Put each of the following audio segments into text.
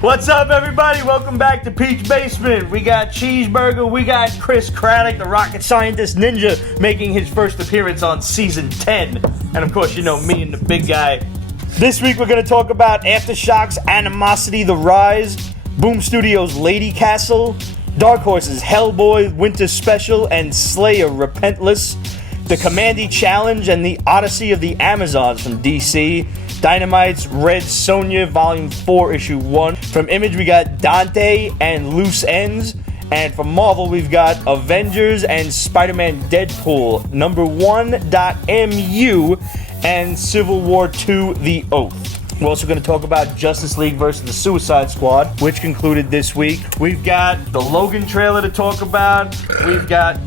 What's up, everybody? Welcome back to Peach Basement. We got Cheeseburger, we got Chris Craddock, the rocket scientist ninja, making his first appearance on season 10. And of course, you know me and the big guy. This week we're going to talk about Aftershocks, Animosity, The Rise, Boom Studios' Lady Castle, Dark Horse's Hellboy Winter Special, and Slayer Repentless, the Kamandi Challenge, and the Odyssey of the Amazons from DC, Dynamite's Red Sonja Volume 4 Issue 1. From Image we got Dante and Loose Ends. And from Marvel we've got Avengers and Spider-Man Deadpool number 1.mu and Civil War 2 The Oath. We're also going to talk about Justice League vs. the Suicide Squad, which concluded this week. We've got the Logan trailer to talk about. We've got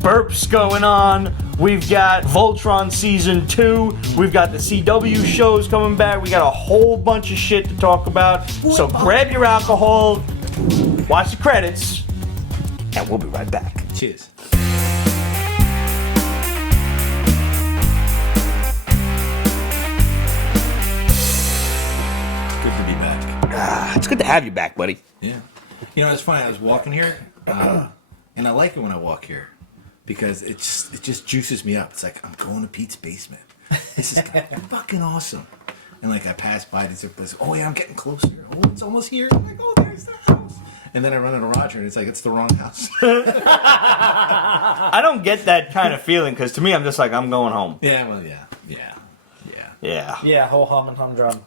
burps going on. We've got Voltron Season 2. We've got the CW shows coming back. We got a whole bunch of shit to talk about. So grab your alcohol, watch the credits, and we'll be right back. Cheers. Good to be back. It's good to have you back, buddy. Yeah. You know, it's funny. I was walking here, and I like it when I walk here because it just juices me up. It's like I'm going to Pete's basement. This is fucking awesome. And like I pass by these places. Oh yeah, I'm getting closer. Oh, it's almost here. I'm like, oh, there's the house. And then I run into Roger, and it's like it's the wrong house. I don't get that kind of feeling because to me, I'm just like I'm going home. Yeah. Well, yeah. Yeah. Ho hum and humdrum.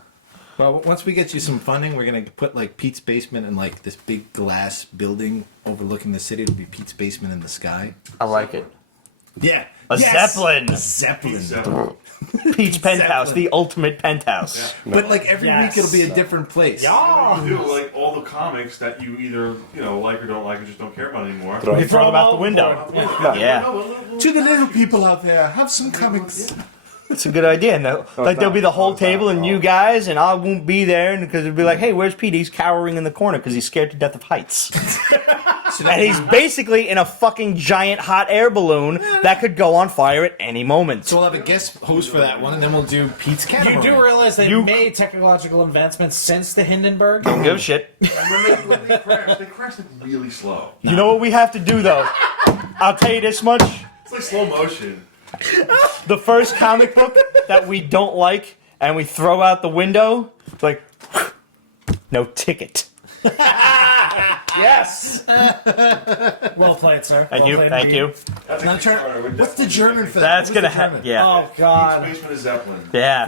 Well, once we get you some funding, we're gonna put like Pete's basement in like this big glass building overlooking the city. It'll be Pete's basement in the sky. I like it. Yeah, Zeppelin. A Zeppelin. Peach Penthouse, the ultimate penthouse. Yeah. But like every week, it'll be a different place. Yeah, you do like all the comics that you either like or don't like or just don't care about anymore. We can throw them out the window. Yeah. To the little people out there, have some comics. It's a good idea. And there'll be the whole table and you guys, and I won't be there because it'll be like, hey, where's Pete? He's cowering in the corner because he's scared to death of heights. And he's basically in a fucking giant hot air balloon that could go on fire at any moment. So we'll have a guest host for that one, and then we'll do Pete's Catamaran. You do realize they made technological advancements since the Hindenburg? Don't give a shit. And when they crash like really slow. You know what we have to do, though? I'll tell you this much. It's like slow motion. The first comic book that we don't like and we throw out the window, it's like, no ticket. Yes! Well played, sir. Thank you. That's Now what's the German for that? That's gonna happen. Yeah. Oh, God. Pete's basement is Zeppelin. Yeah.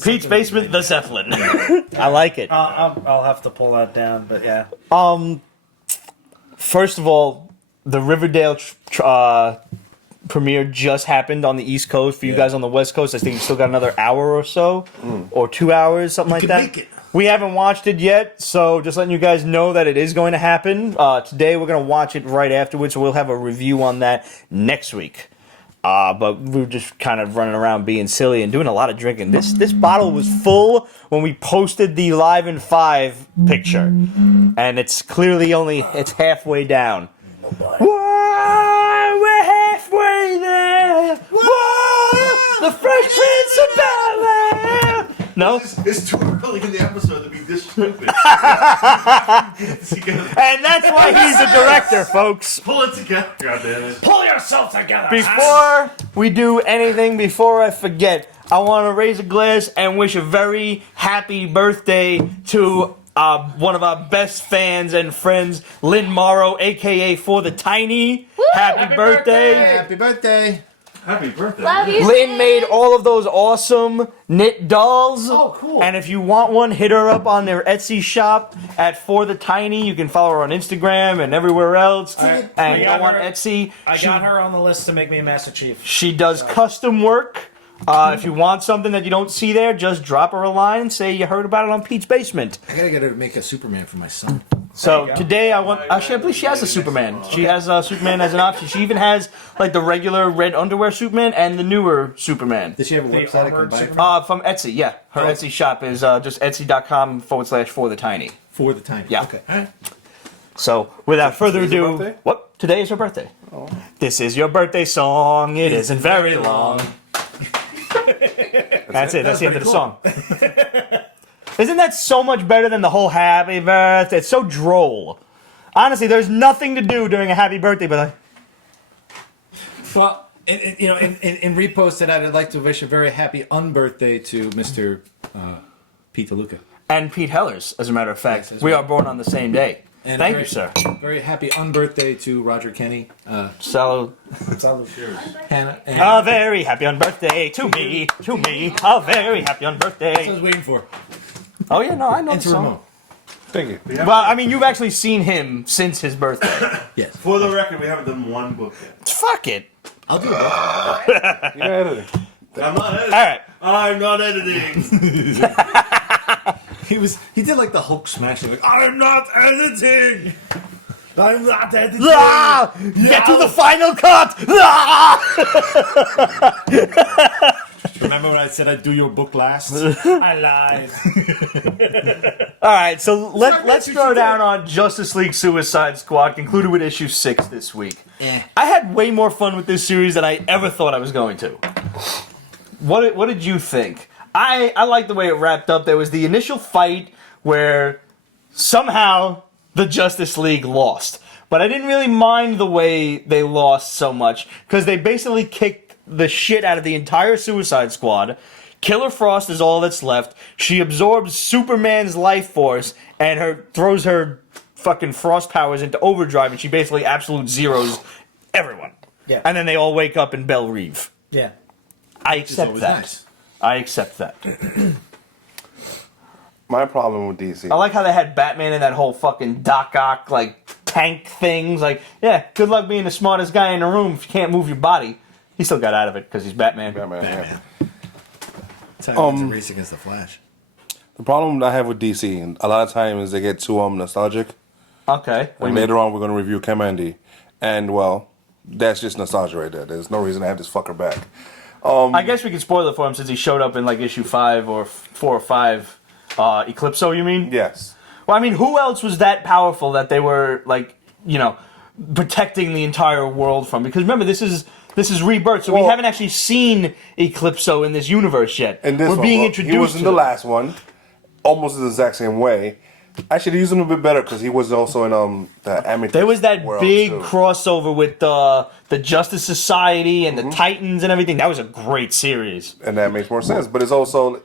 Pete's basement, the Zeppelin. I like it. I'll have to pull that down, but yeah. First of all, the Riverdale premiere just happened on the East Coast. For you guys on the West Coast, I think you still got another hour or so, or 2 hours, something like that. Make it. We haven't watched it yet, so just letting you guys know that it is going to happen. Today we're going to watch it right afterwards, so we'll have a review on that next week. But we were just kind of running around being silly and doing a lot of drinking. This bottle was full when we posted the Live in 5 picture, and it's clearly it's halfway down. Whoa, we're halfway there. Whoa, the Fresh Prince of Bel-Air. No? It's too early in the episode to be this stupid. And that's why he's a director, folks. Pull it together, goddammit. Pull yourself together! Before we do anything, before I forget, I want to raise a glass and wish a very happy birthday to one of our best fans and friends, Lynn Morrow, a.k.a. For the Tiny. Happy birthday. Happy birthday. Happy birthday. Love you. Lynn made all of those awesome knit dolls. Oh, cool. And if you want one, hit her up on their Etsy shop at For the Tiny. You can follow her on Instagram and everywhere else. And go on Etsy. I got her on the list to make me a Master Chief. She does custom work. If you want something that you don't see there, just drop her a line and say you heard about it on Pete's Basement. I gotta get her to make a Superman for my son. So today I want. Actually, I believe she has a Superman. She has Superman as an option. She even has like the regular red underwear Superman and the newer Superman. Does she have a website I can buy from? From Etsy, yeah. Her Etsy shop is just etsy.com/For the Tiny. For the Tiny. Yeah. Okay. All right. So without further Today's her ado, birthday? what? Today is her birthday. Oh. This is your birthday song. It isn't very long. That's it. That's the end of the song. Isn't that so much better than the whole happy birthday? It's so droll. Honestly, there's nothing to do during a happy birthday, but like, Well, in repost that I'd like to wish a very happy unbirthday to Mr. Pete DeLuca. and Pete Hellers, as a matter of fact. Yes, as We well. are born on the same day. And Thank very, you, sir. Very happy unbirthday to Roger Kenny, So, Hannah, and a very happy on birthday to me. A very happy on that's what I birthday. was waiting for. Oh yeah, no, I know And the to song. Ramon. Thank you. Well, I mean, you've actually seen him since his birthday. Yes. For the record, we haven't done one book yet. Fuck it. I'll do it. You're editing. I'm not editing. All right. I'm not editing. He did like the Hulk smashing. Like, I'm not editing. I'm not editing. Ah! Get to the final cut. Ah! Remember when I said I'd do your book last? I lied. All right, so let's throw down on Justice League Suicide Squad, concluded with issue 6 this week. I had way more fun with this series than I ever thought I was going to. What did you think? I like the way it wrapped up. There was the initial fight where somehow the Justice League lost. But I didn't really mind the way they lost so much, because they basically kicked the shit out of the entire Suicide Squad. Killer Frost is all that's left. She absorbs Superman's life force and throws her fucking frost powers into overdrive, and she basically absolute zeros everyone. Yeah. And then they all wake up in Belle Reve. Yeah. I accept always that. nice. I accept that. My problem with DC. I like how they had Batman in that whole fucking Doc Ock, like, tank things. Like, yeah, good luck being the smartest guy in the room if you can't move your body. He still got out of it because he's Batman. Batman, yeah. Batman. That's how he wins a race against the Flash. The problem I have with DC, and a lot of times they get too nostalgic. Okay. And later on, we're going to review Kamandi, and well, that's just nostalgia right there. There's no reason to have this fucker back. I guess we can spoil it for him since he showed up in like issue 5 or 4 or 5. Eclipso, you mean? Yes. Well, I mean, who else was that powerful that they were like, protecting the entire world from? Because remember, this is Rebirth, so we Well- haven't actually seen Eclipso in this universe yet. And this we're one, being well, introduced. he was in to the it. last one, almost the exact same way. I should use him a bit better because he was also in the Amethyst. There was that world, big too. crossover with the Justice Society and the Titans and everything. That was a great series. And that makes more sense. But it's also,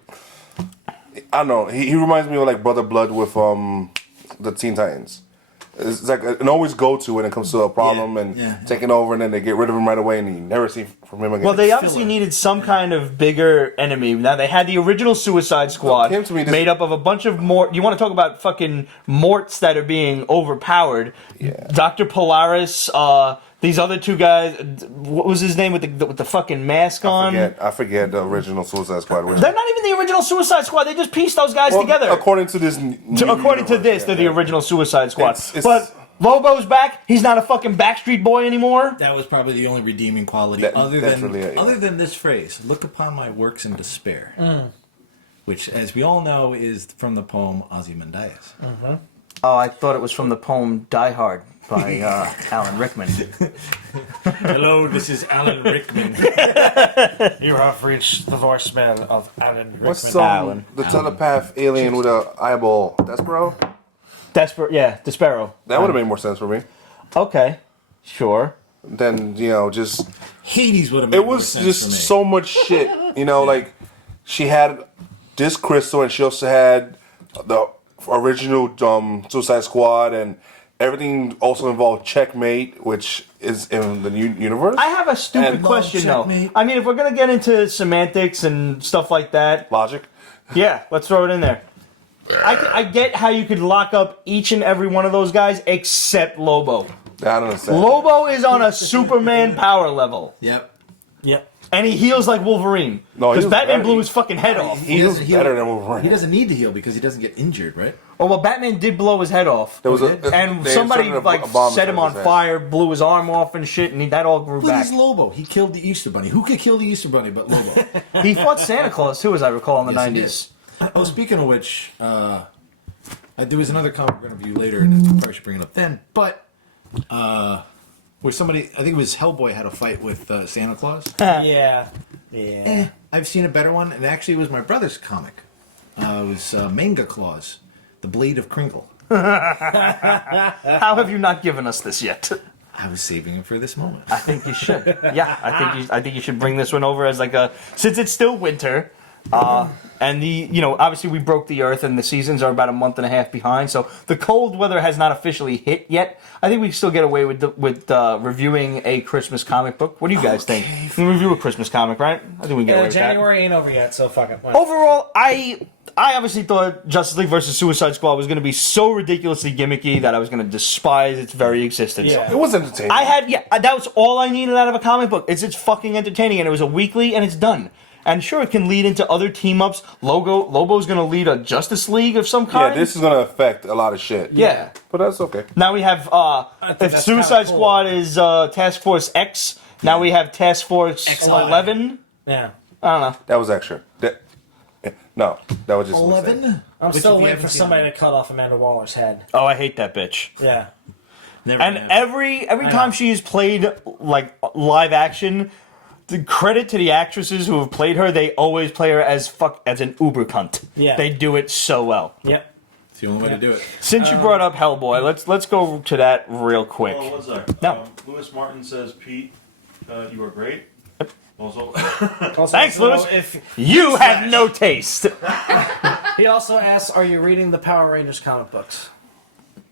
I don't know. He reminds me of like Brother Blood with the Teen Titans. It's like an always go to when it comes to a problem taking over, and then they get rid of him right away, and you never see from him again. Well, they obviously needed some kind of bigger enemy. Now, they had the original Suicide Squad Came to me this- made up of a bunch of Mort. You want to talk about fucking Morts that are being overpowered? Yeah. Dr. Polaris, these other two guys. What was his name with the fucking mask on? I forget the original Suicide Squad. Which, They're not even the original Suicide Squad. They just pieced those guys together. According to this, According to this, they're the original Suicide Squad. It's- But Lobo's back. He's not a fucking Backstreet Boy anymore. That was probably the only redeeming quality, That's other really it, yeah. than this phrase: "Look upon my works in despair," which, as we all know, is from the poem Ozymandias. Oh, I thought it was from the poem Die Hard by Alan Rickman. Hello, this is Alan Rickman. You have reached the voicemail of Alan Rickman. What's Alan. the telepath alien with an eyeball? Despero? Despero. That would have made more sense for me. Okay, sure. Then just Hades would have made it more was sense just for me. so much shit. Like she had this crystal, and she also had the original Suicide Squad, and everything also involved Checkmate, which is in the universe. I have a stupid And- question though. Checkmate. I mean, if we're gonna get into semantics and stuff like that, Logic. yeah, let's throw it in there. I get how you could lock up each and every one of those guys except Lobo. I don't understand. Lobo is on a Superman power level, Yep. Yep. and he heals like Wolverine. No, he because was Batman better. blew his fucking head off. He was doesn't heal- better than Wolverine. He doesn't need to heal because he doesn't get injured, right? Oh well, Batman did blow his head off. There was And they somebody inserted like a bomb set him inside on his head. fire, blew his arm off and shit, and that all grew But back. he's Lobo. He killed the Easter Bunny. Who could kill the Easter Bunny but Lobo? He fought Santa Claus too, as I recall, in the Yes, he 90s. did. Oh, speaking of which, there was another comic we're going to review later, and I probably should bring it up then. But where somebody, I think it was Hellboy, had a fight with Santa Claus. Yeah. Yeah. I've seen a better one, and actually, it was my brother's comic. It was Manga Claws, the Blade of Crinkle. How have you not given us this yet? I was saving it for this moment. I think you should. Yeah, I think you should bring this one over as like a, since it's still winter, and obviously we broke the earth and the seasons are about a month and a half behind, so the cold weather has not officially hit yet. I think we can still get away with reviewing a Christmas comic book. What do you guys think? We can review a Christmas comic, right? I think we can get away with that. January ain't over yet, so fuck it. Why? Overall, I obviously thought Justice League versus Suicide Squad was going to be so ridiculously gimmicky that I was going to despise its very existence. Yeah. It was entertaining. That was all I needed out of a comic book. It's fucking entertaining, and it was a weekly, and it's done. And sure, it can lead into other team-ups. Lobo's going to lead a Justice League of some kind. Yeah, this is going to affect a lot of shit. Yeah. But that's okay. Now we have, if Suicide Squad is Task Force X, now we have Task Force 11. Yeah. I don't know. That was extra. No, that was just a mistake. 11? I'm Which still if you waiting haven't for seen somebody it, to cut off Amanda Waller's head. Oh, I hate that bitch. Yeah. never And happened. every time she is played like live action, the credit to the actresses who have played her, they always play her as an uber cunt. Yeah. They do it so well. Yep. It's the only way to do it. Since you brought up Hellboy, let's go to that real quick. Hold on 1 sec. No. Lewis Martin says, Pete, you are great. Also, Also, Thanks, so Lewis. If You have no taste. he also asks, "Are you reading the Power Rangers comic books?"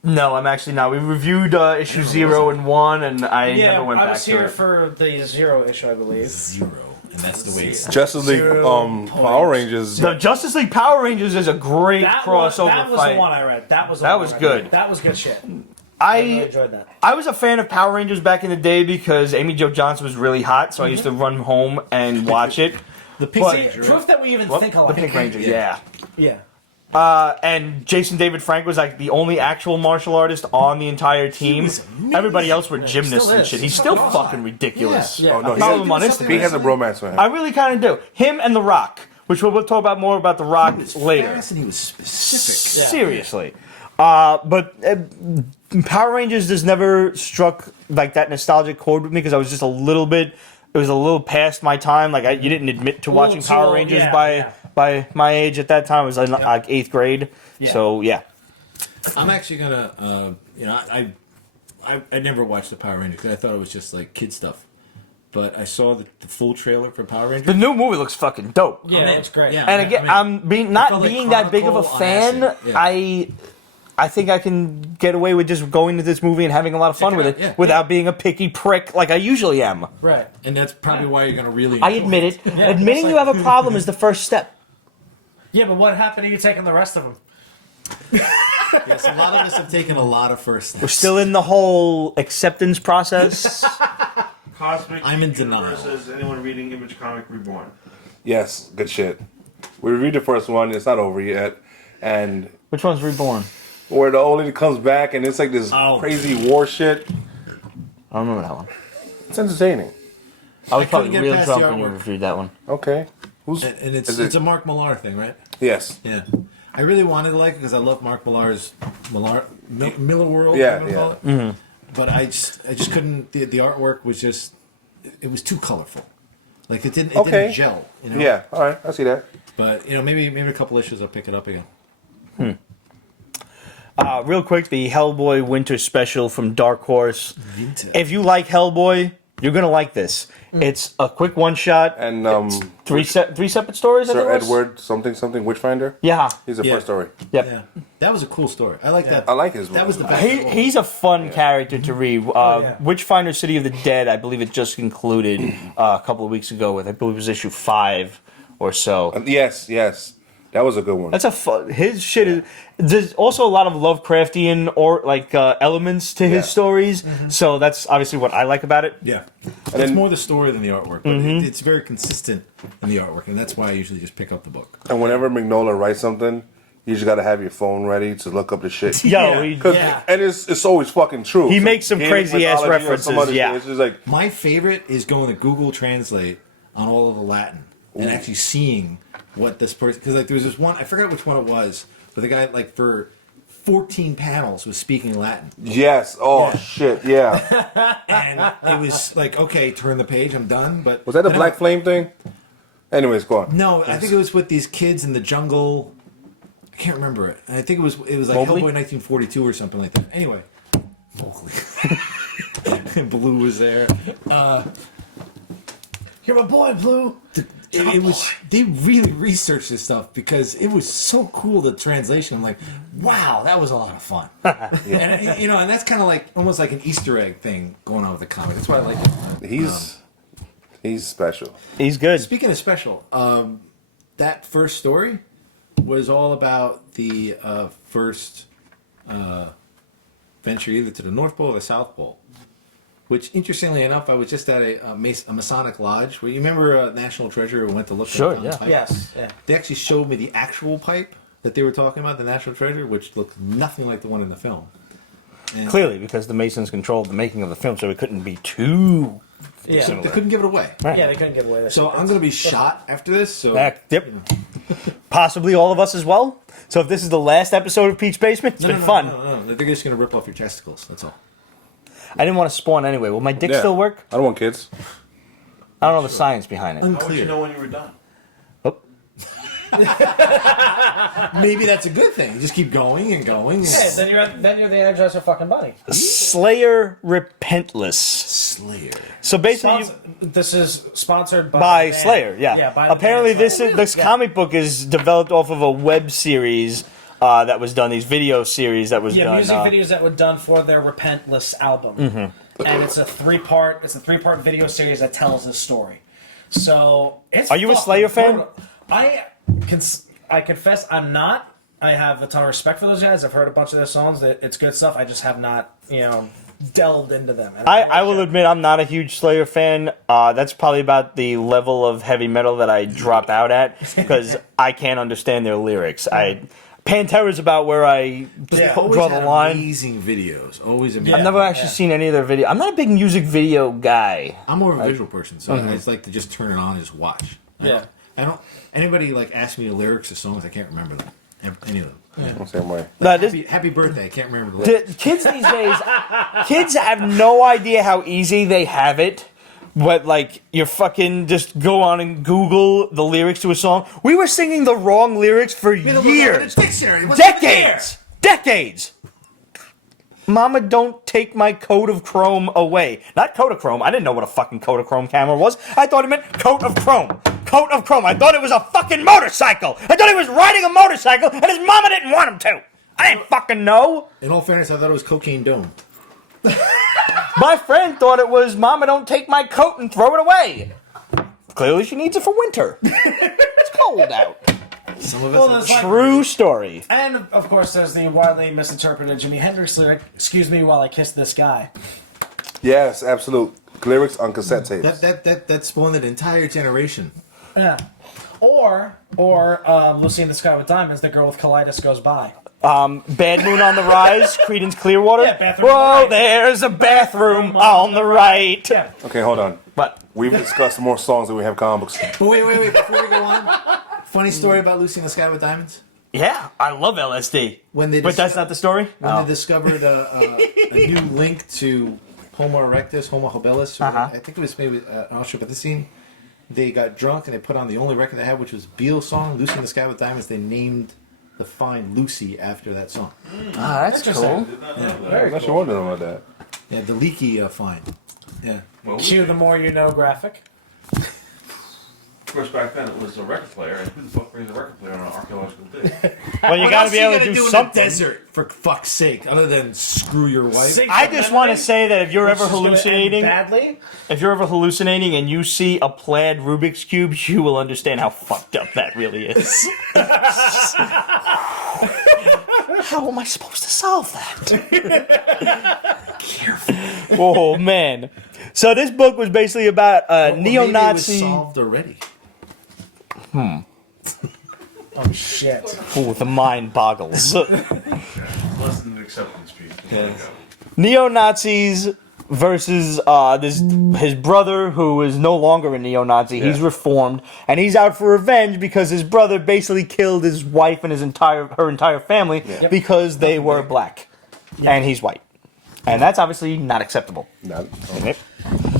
No, I'm actually not. We reviewed issue 0 and 1, and I never went I back was to here it. for the 0 issue, I believe. 0. And that's the way it's... Justice League Power Rangers. The Justice League Power Rangers is a great crossover that was fight. the one I read. That was good. That was good shit. I really I enjoyed that. I was a fan of Power Rangers back in the day because Amy Jo Johnson was really hot, so I used to run home and watch it. The Pink But- Ranger, right? Proof that we even What? think The alike. Pink Ranger, yeah. Yeah. And Jason David Frank was like the only actual martial artist on the entire team. was amazing. Everybody else were gymnasts Still and is. shit. He's He's still fucking fucking ridiculous. Yeah. Oh, no, I follow him on he Instagram. has a bromance with him. I really kind of do. Him and The Rock, which we'll talk about more about The Rock later. Fast and he was specific. Yeah. Seriously. But Power Rangers just never struck like that nostalgic chord with me because I was just a little bit. It was a little past my time. Like you didn't admit to watching too Power old, Rangers yeah, by my age at that time. I was like 8th grade. Yeah. So yeah. I'm actually gonna, I never watched the Power Rangers because I thought it was just like kid stuff. But I saw the full trailer for Power Rangers. The new movie looks fucking dope. Yeah, it's great. Yeah. And again, I mean, I'm being it felt like being that big of a Chronicle on fan. acid. Yeah. I think I can get away with just going to this movie and having a lot of fun Check with it it out, yeah. without being a picky prick like I usually am. Right. And that's probably why you're gonna really. I enjoy admit it. Yeah, Admitting it's you like- have a problem is the first step. Yeah, but what happened to you taking the rest of them? Yes, a lot of us have taken a lot of first steps. We're still in the whole acceptance process. Cosmic I'm in Universe denial. says, anyone reading Image Comic Reborn? Yes, good shit. We reviewed the first one. It's not over yet. And Which one's Reborn? where the old lady comes back and it's like this Oh. crazy war shit. I don't remember that one. It's entertaining. I was probably couldn't get real past drunk the when you artwork. reviewed that one. Okay. Who's And it's is it- it's a Mark Millar thing, right? Yes. Yeah. I really wanted to like it because I love Mark Millar's Miller World. Yeah, whatever you call it. Mm-hmm. But I just couldn't. The artwork was just it was too colorful. Like it didn't gel. You know? Yeah. All right. I see that. But maybe a couple issues I'll pick it up again. Real quick, the Hellboy Winter Special from Dark Horse. Winter. If you like Hellboy, you're gonna like this. It's a quick one shot. And Three separate stories. I think Sir it was? Edward something Witchfinder. Yeah. He's the Yeah. first story. Yep. Yeah, that was a cool story. I like that. I like his. That was the movie. best. He's a fun character to read. yeah. Witchfinder City of the Dead, I believe it just concluded a couple of weeks ago with, I believe it was issue 5 or so. Yes. That was a good one. That's a fun. His shit is. There's also a lot of Lovecraftian or elements to his Yeah. stories. So that's obviously what I like about it. Yeah, it's then- more the story than the artwork, but Mm-hmm. it's very consistent in the artwork, and that's why I usually just pick up the book. And whenever Mignola writes something, you just got to have your phone ready to look up the shit. Yo, he, Yeah. And it's always fucking true. He makes some Gaelic crazy-ass mythology or some references, other yeah. shit. It's just like, My favorite is going to Google Translate on all of the Latin and actually seeing what this person, because like there was this one, I forgot which one it was, but the guy like for 14 panels was speaking Latin, yes. Oh, Yeah. shit. Yeah. and it was like, okay, turn the page, I'm done. But Was that the then Black Flame thing? Anyways, go on. No, I think it was with these kids in the jungle, I can't remember it. I think it was like Mobley? Hellboy 1942 or something like that. Anyway, Mowgli. Blue was there. You're my boy, Blue. It was. They really researched this stuff because it was so cool. The translation. I'm like, wow, that was a lot of fun. And and that's kind of like almost like an Easter egg thing going on with the comic. That's why I like it. He's special. He's good. Speaking of special, that first story was all about the first venture either to the North Pole or the South Pole. Which, interestingly enough, I was just at a Masonic lodge where you remember National Treasure went to look Sure, at the yeah. pipe? Yes. Yeah. They actually showed me the actual pipe that they were talking about, the National Treasure, which looked nothing like the one in the film. And Clearly, because the Masons controlled the making of the film, so it couldn't be too Yeah. similar. they couldn't give it away. Right. Yeah, they couldn't give away this. So I'm going to be shot after this. So Yep. Possibly all of us as well. So if this is the last episode of Peach Basement, it's been fun. No. They're just going to rip off your testicles. That's all. I didn't want to spawn anyway. Will my dick still work? I don't want kids. I don't know the science behind it. How would you Unclear. know when you were done? Oh. Maybe that's a good thing. Just keep going and going. Yeah, then you're the Energizer fucking bunny. Slayer Repentless. Slayer. So basically, This is sponsored by, by the band. Slayer, yeah. by the Apparently, band this Slayer. this Yeah. comic book is developed off of a web series that was done. These video series that was done. music videos that were done for their Repentless album, and it's a three-part video series that tells this story. So it's. Are you a fucking Slayer fan? brutal. I confess I'm not. I have a ton of respect for those guys. I've heard a bunch of their songs. That it's good stuff. I just have not, delved into them. And I will admit I'm not a huge Slayer fan. That's probably about the level of heavy metal that I drop out at because I can't understand their lyrics. Pantera's about where I draw the line. Amazing videos. Always amazing. I've never actually seen any of their video. I'm not a big music video guy. I'm more of a visual person, so I just like to just turn it on and just watch. I don't. Anybody ask me the lyrics of songs, I can't remember them. Any of them. The same way. No, this, Happy birthday! I can't remember the lyrics. kids these days, kids have no idea how easy they have it. But you fucking just go on and Google the lyrics to a song. We were singing the wrong lyrics for years, Dictionary. What's over there? decades. Mama, don't take my coat of chrome away. Not Kodachrome. I didn't know what a fucking Kodachrome camera was. I thought it meant coat of chrome. Coat of chrome. I thought it was a fucking motorcycle. I thought he was riding a motorcycle, and his mama didn't want him to. I didn't fucking know. In all fairness, I thought it was Cocaine Dome. My friend thought it was, Mama, don't take my coat and throw it away. Clearly she needs it for winter. It's cold out. Some of Well, us. there's True story. And of course, there's the widely misinterpreted Jimi Hendrix lyric. "Excuse me while I kiss this guy." Yes, absolute. Lyrics on cassette tapes. That spawned an entire generation. Yeah. Or Lucy in the Sky with Diamonds. The girl with colitis goes by. Bad Moon on the Rise, Creedence Clearwater. Yeah, bathroom on the Whoa, right. there's a bathroom on the right. Yeah. Okay, hold on. But We've discussed more songs than we have comic books. But wait, before we go on, funny story about Lucy in the Sky with Diamonds. yeah, I love LSD. But that's not the story? When they discovered a new link to Homo erectus, Homo habilis, or I think it was maybe I'm not sure, but this scene, they got drunk and they put on the only record they had, which was Beale's song "Lucy in the Sky with Diamonds." They named the find Lucy after that song. That's cool. I was actually wondering about that. Yeah, the leaky find. Yeah. Well, Cue the more you know graphic. of course, back then it was a record player, and who the fuck brings a record player on an archaeological dig? Well, you What gotta else be you able to gotta do in something. the desert, for fuck's sake, other than screw your wife. I just want to say that if you're ever hallucinating, badly. if you're ever hallucinating and you see a plaid Rubik's Cube, you will understand how fucked up that really is. How am I supposed to solve that? Careful. Oh, man. So this book was basically about a neo-Nazi... Maybe it was solved already. Oh shit. Oh, the mind boggles. Less than an acceptance speech. Neo-Nazis versus his brother, who is no longer a neo-Nazi. Yeah. He's reformed, and he's out for revenge because his brother basically killed his wife and her entire family because they were black, and he's white, and that's obviously not acceptable. No.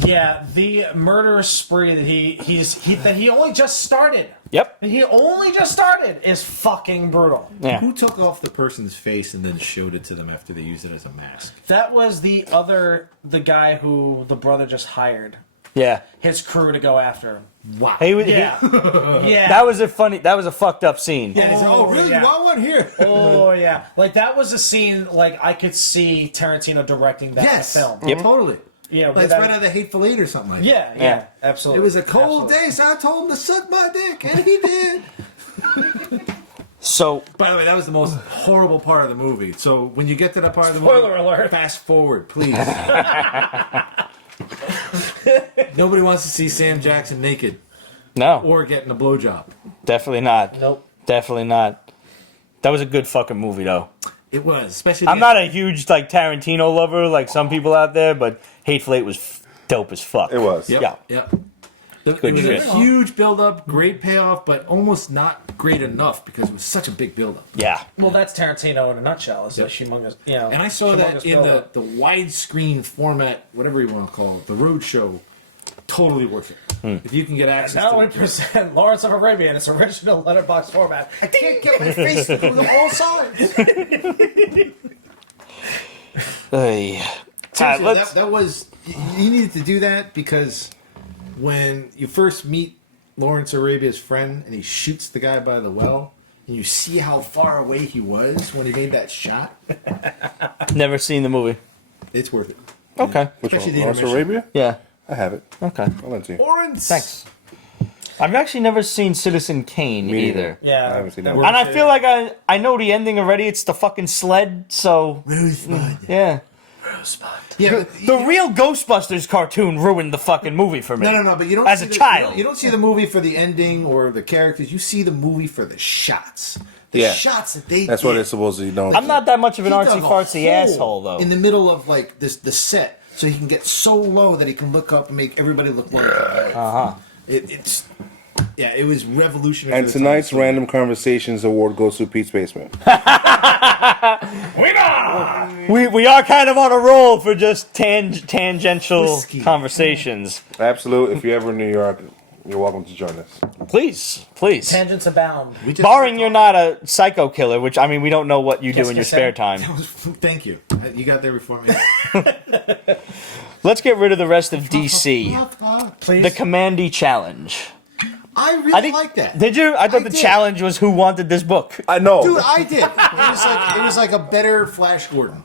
Yeah, the murderous spree that he only just started Yep. And he only just started is fucking brutal. Yeah. Who took off the person's face and then showed it to them after they used it as a mask? That was the guy who the brother just hired Yeah. his crew to go after him. Wow. Yeah. Yeah. That was a fucked up scene. Yeah, he's like, oh, really? Yeah. You want one? Here. Oh, yeah. Like, that was a scene, like, I could see Tarantino directing that Yes. film. Totally. Yeah, Like, it's without- right out of the Hateful Eight or something like that. Yeah, Yeah. absolutely. It was a cold Absolutely. day, so I told him to suck my dick, and he did. So By the way, that was the most horrible part of the movie. So when you get to that part of the movie, Spoiler alert. fast forward, please. Nobody wants to see Sam Jackson naked no, or getting a blowjob. definitely not. Nope. Definitely not. That was a good fucking movie though. It was, especially. I'm not a huge like Tarantino lover like some people out there, but Hateful Eight was dope as fuck. It was. Yep, Yeah. Yep. It Good was shit. a huge build-up, great payoff, but almost not great enough because it was such a big build-up. Yeah. Well, that's Tarantino in a nutshell. It's Yep. a humongous, you know. And I saw that humongous in build-up. the widescreen format, whatever you want to call it, the roadshow. Totally worth it. If you can get access Now to we it. present Lawrence of Arabia in its original letterbox format. I can't get my face through the whole solid. Hey. Seriously, let's- that was you needed to do that because when you first meet Lawrence Arabia's friend and he shoots the guy by the well and you see how far away he was when he made that shot, Never seen the movie. it's worth it. Okay. Which Especially one? the Lawrence intermission. Arabia? Yeah. I have it. Okay. I'll let you. Lawrence, Thanks. I've actually never seen Citizen Kane Me either. Yeah. I haven't seen that the one. And I feel like I know the ending already. It's the fucking sled, so Rosebud. yeah. Yeah, but The real Ghostbusters cartoon ruined the fucking movie for me. no, but you don't As see a the- child. You don't see the movie for the ending or the characters. You see the movie for the shots. The Yeah. shots that they That's did. what it's supposed to be known. I'm not that much of an He dug artsy a fartsy hole asshole though. in the middle of like the set, so he can get so low that he can look up and make everybody look like him. It's it was revolutionary. And for the time. tonight's Random Conversations Award goes to Pete's Basement. We are kind of on a roll for just tangential Whiskey. conversations. Absolute. If you're ever in New York, you're welcome to join us. Please. Tangents abound. We just- Barring you're not a psycho killer, which I mean we don't know what you do in your spare time. Thank you. You got there before me. Let's get rid of the rest of DC. Please. The Kamandi challenge. I really I think. like that. Did you? I thought the did. challenge was who wanted this book. I know. Dude, I did. It was like a better Flash Gordon.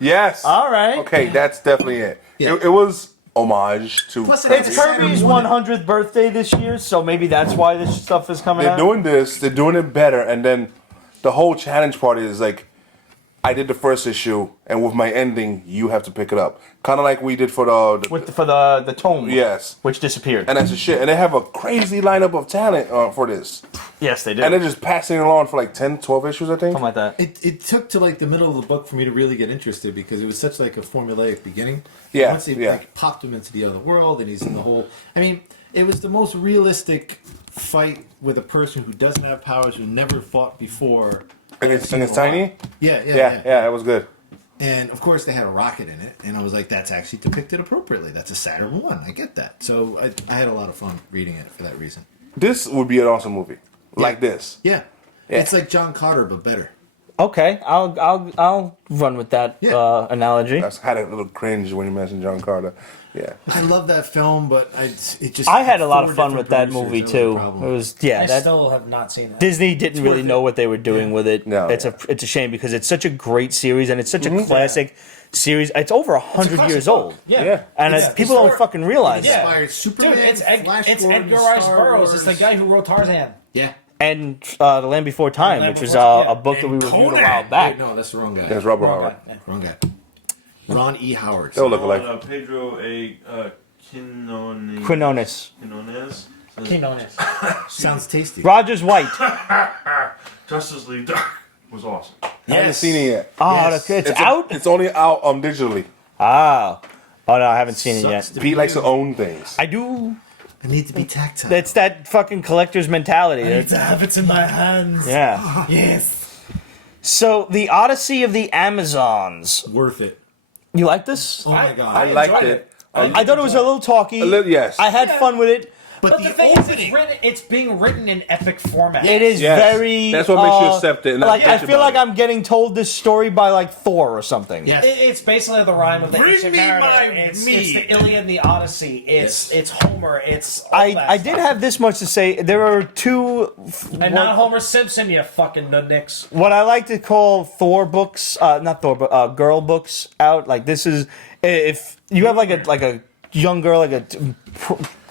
Yes. All right. Okay, that's definitely it. Yeah. It was homage to. Plus it It's has Kirby's Saturn 100th birthday this year, so maybe that's why this stuff is coming They're out. doing this. They're doing it better, and then the whole challenge part is like, I did the first issue, and with my ending, you have to pick it up. Kind of like we did for the For the tome. yes, Which disappeared. and that's the shit. And they have a crazy lineup of talent for this, Yes, they did. and they're just passing it along for like 10, 12 issues, I think. Something like that. It took to like the middle of the book for me to really get interested because it was such like a formulaic beginning. Yeah, Once they yeah. like popped him into the other world and he's in the whole. I mean, it was the most realistic fight with a person who doesn't have powers, who never fought before. Against Tiny? Yeah, Yeah, that was good. And of course, they had a rocket in it, and I was like, "That's actually depicted appropriately. That's a Saturn I. I get that." So I had a lot of fun reading it for that reason. This would be an awesome movie, like this. Yeah, Yeah. it's like John Carter but better. Okay, I'll run with that Yeah. analogy. I had a little cringe when you mentioned John Carter. Yeah, I love that film, but it just I had a lot of four fun different with that producers, movie that was the too. problem. It was I that still have not seen it. Disney didn't really worth know it. what they were doing with it. No, it's a shame because it's such a great series and it's such a classic series. It's over 100 classic years book. old. Yeah. And It's- people don't it's- fucking realize Yeah. that. Inspired Superman, Dude, it's Flash it's Gordon, Edgar Rice Star Burroughs. It's the Wars. guy who wrote Tarzan. Yeah. And The Land Before Time, Land which was Before- yeah. a book that we And reviewed a Conan. while back. Wait, no, that's the wrong guy. that's Robert Wrong Howard. guy. Yeah. Wrong guy. Ron E. Howard. They'll look alike. Pedro A. Quinones. Quinones. Quinones. Sounds tasty. Rogers White. Justice League Dark was awesome. I haven't seen it yet. Oh, Yes. it's out? It's only out digitally. Oh no, I haven't seen it Sucks yet. to Pete be likes you. to own things. I do. I need to be tactile. It's that fucking collector's mentality. to have it in my hands. Yeah. Yes. So, The Odyssey of the Amazons. Worth it. You like this? Oh my god. I liked enjoyed it. I thought it was a little talky. A little, yes. I had fun with it, But the thing is, it's being written in epic format. It is very. That's what makes you accept it. Like I feel like I'm getting told this story by like Thor or something. Yes. It's basically the rhyme of the ancient mariner. It's the Iliad and the Odyssey. It's Homer. It's all I did have this much to say. There are two. And not Homer Simpson, you fucking nudnicks. What I like to call Thor books, not Thor, but girl books out. Like this is if you have like a young girl, like a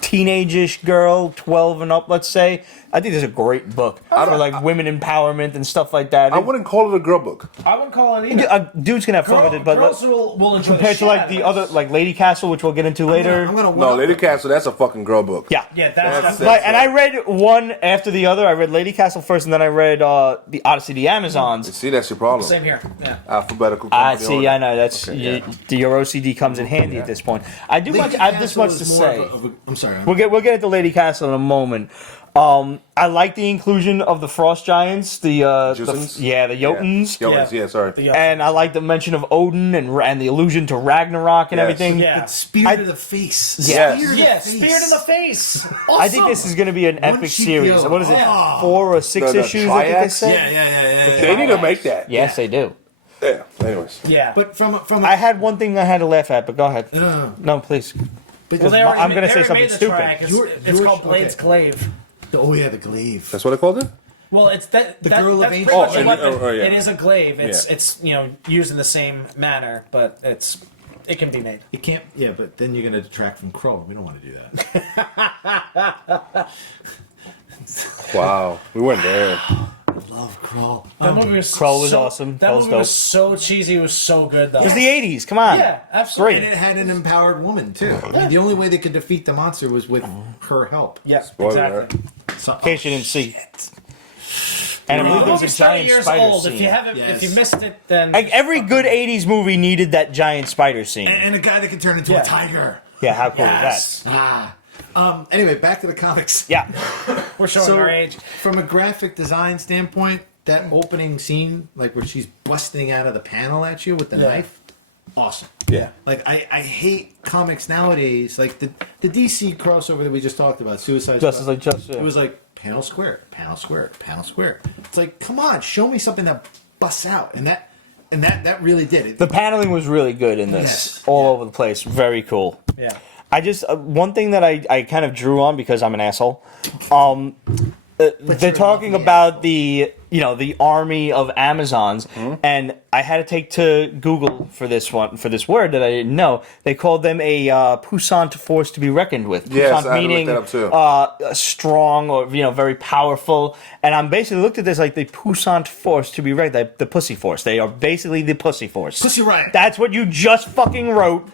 teenage-ish girl, 12 and up, let's say. I think this is a great book for like women empowerment and stuff like that. I wouldn't call it a girl book. I wouldn't call it either. Dudes can have fun with it, but girls will enjoy compared to like the other, like Lady Castle, which we'll get into later. No, Lady Castle, that's a fucking girl book. Yeah, that's and I read one after the other. I read Lady Castle first, and then I read the Odyssey of the Amazons. See, that's your problem. Same here. Yeah. Alphabetical. See, I know that's Okay, your OCD comes in handy at this point. I have this much to say. I'm sorry. We'll get into Lady Castle in a moment. I like the inclusion of the Frost Giants, the Jotuns, Yeah, sorry. And I like the mention of Odin and the allusion to Ragnarok and everything. Yeah, spear to the face. Yeah, spear to the face. Awesome. I think this is going to be an epic series. What is it? 4 or 6 issues? I think they said. Yeah. They need to make that. Yes, they do. Yeah. Anyways. Yeah. But from I had one thing I had to laugh at, but go ahead. No, please. Because I'm going to say something stupid. It's called Blade's Glaive. Oh yeah, the glaive. That's what I called it? Well, it's the girl of ancient. It is a glaive. It's used in the same manner, but it can be made. You can't. Yeah, but then you're gonna detract from Crow. We don't want to do that. Wow, we went there. I love Crow. That movie was Crow was awesome. That was movie dope. was so cheesy. It was so good, though. It was the 80s. Come on. Yeah, absolutely. And it had an empowered woman too. I mean, the only way they could defeat the monster was with her help. Yeah, Spoiler. exactly. So, In case you didn't see. And I believe there was a giant spider scene. If you haven't, if you missed it, then Like every good 80s movie needed that giant spider scene. and a guy that can turn into a tiger. Yeah, how cool is that? Anyway, back to the comics. Yeah. we're showing our age. From a graphic design standpoint, that opening scene, like where she's busting out of the panel at you with the knife, awesome. Yeah. Like I hate comics nowadays. Like the DC crossover that we just talked about, Suicide Justice Squad. League Justice. It was like panel square, panel square, panel square. It's like, come on, show me something that busts out, and that really did it. The paneling was really good in this. All over the place. Very cool. Yeah. I just one thing that I kind of drew on because I'm an asshole. They're talking about the army of Amazons, and I had to take to Google for this word that I didn't know. They called them a puissant force to be reckoned with. Yes, Puissant I had to meaning look that up too. strong or very powerful. And I'm basically looked at this like the puissant force to be reckoned, the pussy force. They are basically the pussy force. Pussy Riot. That's what you just fucking wrote.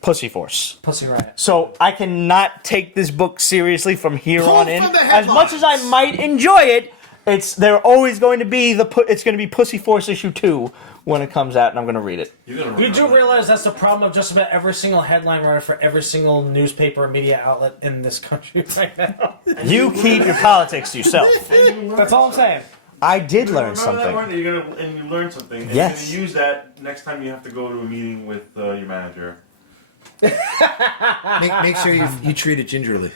Pussy Force. Pussy Riot. So I cannot take this book seriously from here on in. from the As much as I might enjoy it, they're always going to be it's going to be Pussy Force issue 2 when it comes out, and I'm going to read it. You do realize that's the problem of just about every single headline writer for every single newspaper and media outlet in this country right now. You keep your politics to yourself. That's all I'm saying. I did learn Remember something. that one? You learn something. And Yes. You're gonna use that next time you have to go to a meeting with your manager. Make sure you treat it gingerly.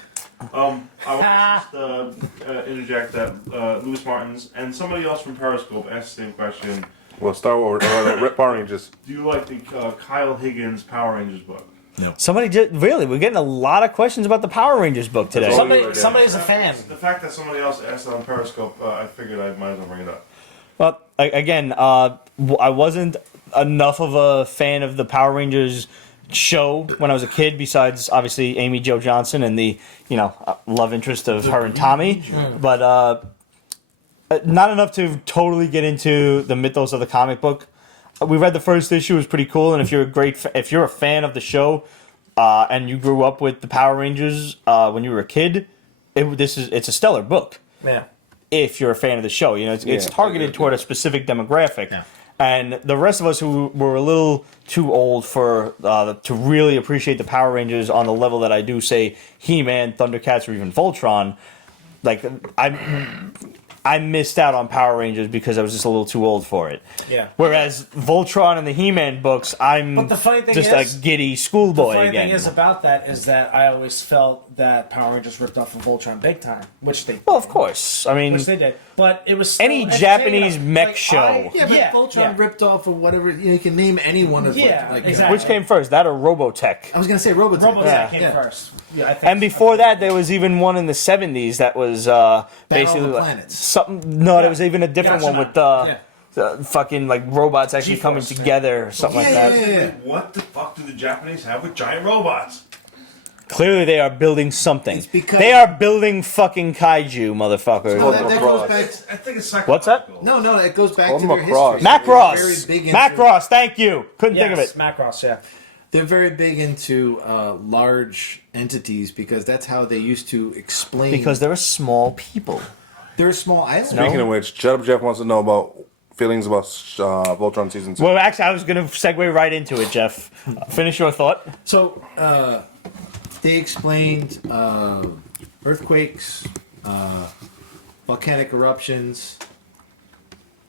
I want to just interject that Louis Martins and somebody else from Periscope asked the same question. Well, Star Wars, Power Rangers. Do you like the Kyle Higgins Power Rangers book? Somebody we're getting a lot of questions about the Power Rangers book today. Somebody's a fan. The fact that somebody else asked it on Periscope, I figured I might as well bring it up. Well, again, I wasn't enough of a fan of the Power Rangers show when I was a kid, besides obviously Amy Jo Johnson and the love interest of her and Tommy, but not enough to totally get into the mythos of the comic book. We read the first issue; it was pretty cool, and if you're a fan of the show and you grew up with the Power Rangers when you were a kid, it's a stellar book. Yeah. If you're a fan of the show, it's targeted toward a specific demographic. Yeah. And the rest of us who were a little too old for to really appreciate the Power Rangers on the level that I do, say He-Man, Thundercats, or even Voltron, like I missed out on Power Rangers because I was just a little too old for it. Yeah. Whereas Voltron and the He-Man books, I'm But the funny thing just is- a giddy schoolboy The funny again. thing is about that is that I always felt that Power Rangers ripped off of Voltron big time, which they Well, did. of course. I mean, Which they did. But it was still any entertaining Japanese enough. mech Like, show. Yeah, but Yeah, Voltron yeah. ripped off of whatever. You can name any one of Yeah, like exactly. which came first, that or Robotech? I was gonna say Robotech. Robotech Yeah. came first. Yeah, I think. And before that, there was even one in the 70s that was basically of the like Planets. something. No, there was even a different one with fucking like robots actually coming G-Force, together or something like that. Yeah. What the fuck do the Japanese have with giant robots? Clearly, they are building something. It's because- They are building fucking kaiju, motherfucker. Oh, that goes Macross. back. I think it's What's that? psychological. No, it goes back Oh, to their Macross. history. They're very Macross. big into- Macross, thank you. Couldn't think of Yes, it. Macross, yeah. They're very big into large entities because that's how they used to explain. Because they're small people. they're a small island. Speaking of which, Shut Up Jeff wants to know about feelings about Voltron season 2. Well, actually, I was going to segue right into it, Jeff. Finish your thought. So they explained earthquakes, volcanic eruptions.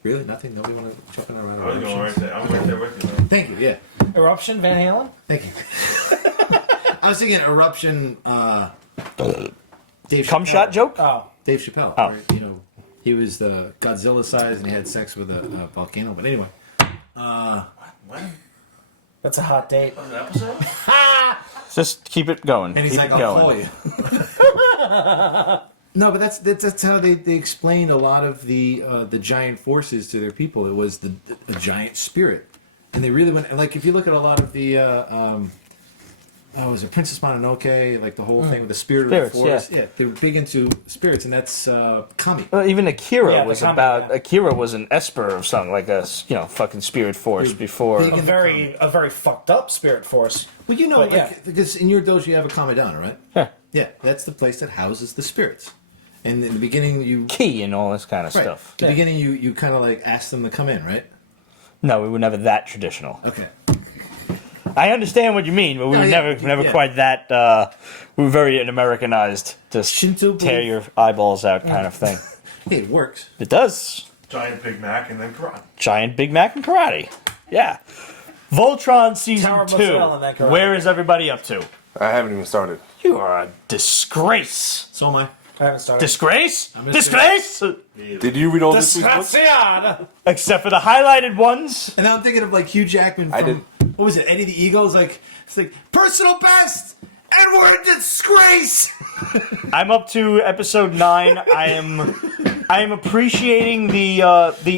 Really, nothing. Nobody want to jump in around I was going right eruptions? there. I'm right there with you, man. Thank you. Yeah, Eruption, Van Halen? thank you. I was thinking eruption. Dave Cum Chappelle. shot joke? Oh. Dave Chappelle. Oh. Right? You know, he was the Godzilla size and he had sex with a volcano. But anyway, What? That's a hot date. Was it an episode? Just keep it going. and he's keep like, it "I'll going. call you." No, but that's how they explained a lot of the giant forces to their people. It was the giant spirit, and they really went. Like if you look at a lot of the was it Princess Mononoke, like the whole thing with the spirit Spirits, of the forest. Yeah, they're big into spirits, and that's Kami. Well, even Akira Yeah, the was comic, about. yeah. Akira was an esper of something, like a fucking spirit force before. big- A very fucked up spirit force. Well, you know, But, like, yeah. because in your dojo you have a Kamidana, right? Yeah. Yeah, that's the place that houses the spirits. And in the beginning, you Key and all this kind of right. stuff. The beginning, you kind of like ask them to come in, right? No, we were never that traditional. Okay. I understand what you mean, but we No, were yeah, never yeah. quite that. We were very Americanized, just Shinto tear belief- your eyeballs out kind of thing. Hey, it works. It does. Giant Big Mac and then karate. Giant Big Mac and karate. Yeah. Voltron season Tower of 2. mozzarella and that karate. Where is everybody up to? I haven't even started. You are a disgrace. So am I. I haven't started. Disgrace? I'm a Disgrace? Did you read all this week's book? Disgraziad! Except for the highlighted ones. And now I'm thinking of like Hugh Jackman from I did. what was it? Eddie the Eagle. It's like personal best, and we're in disgrace. I'm up to episode 9. I am appreciating the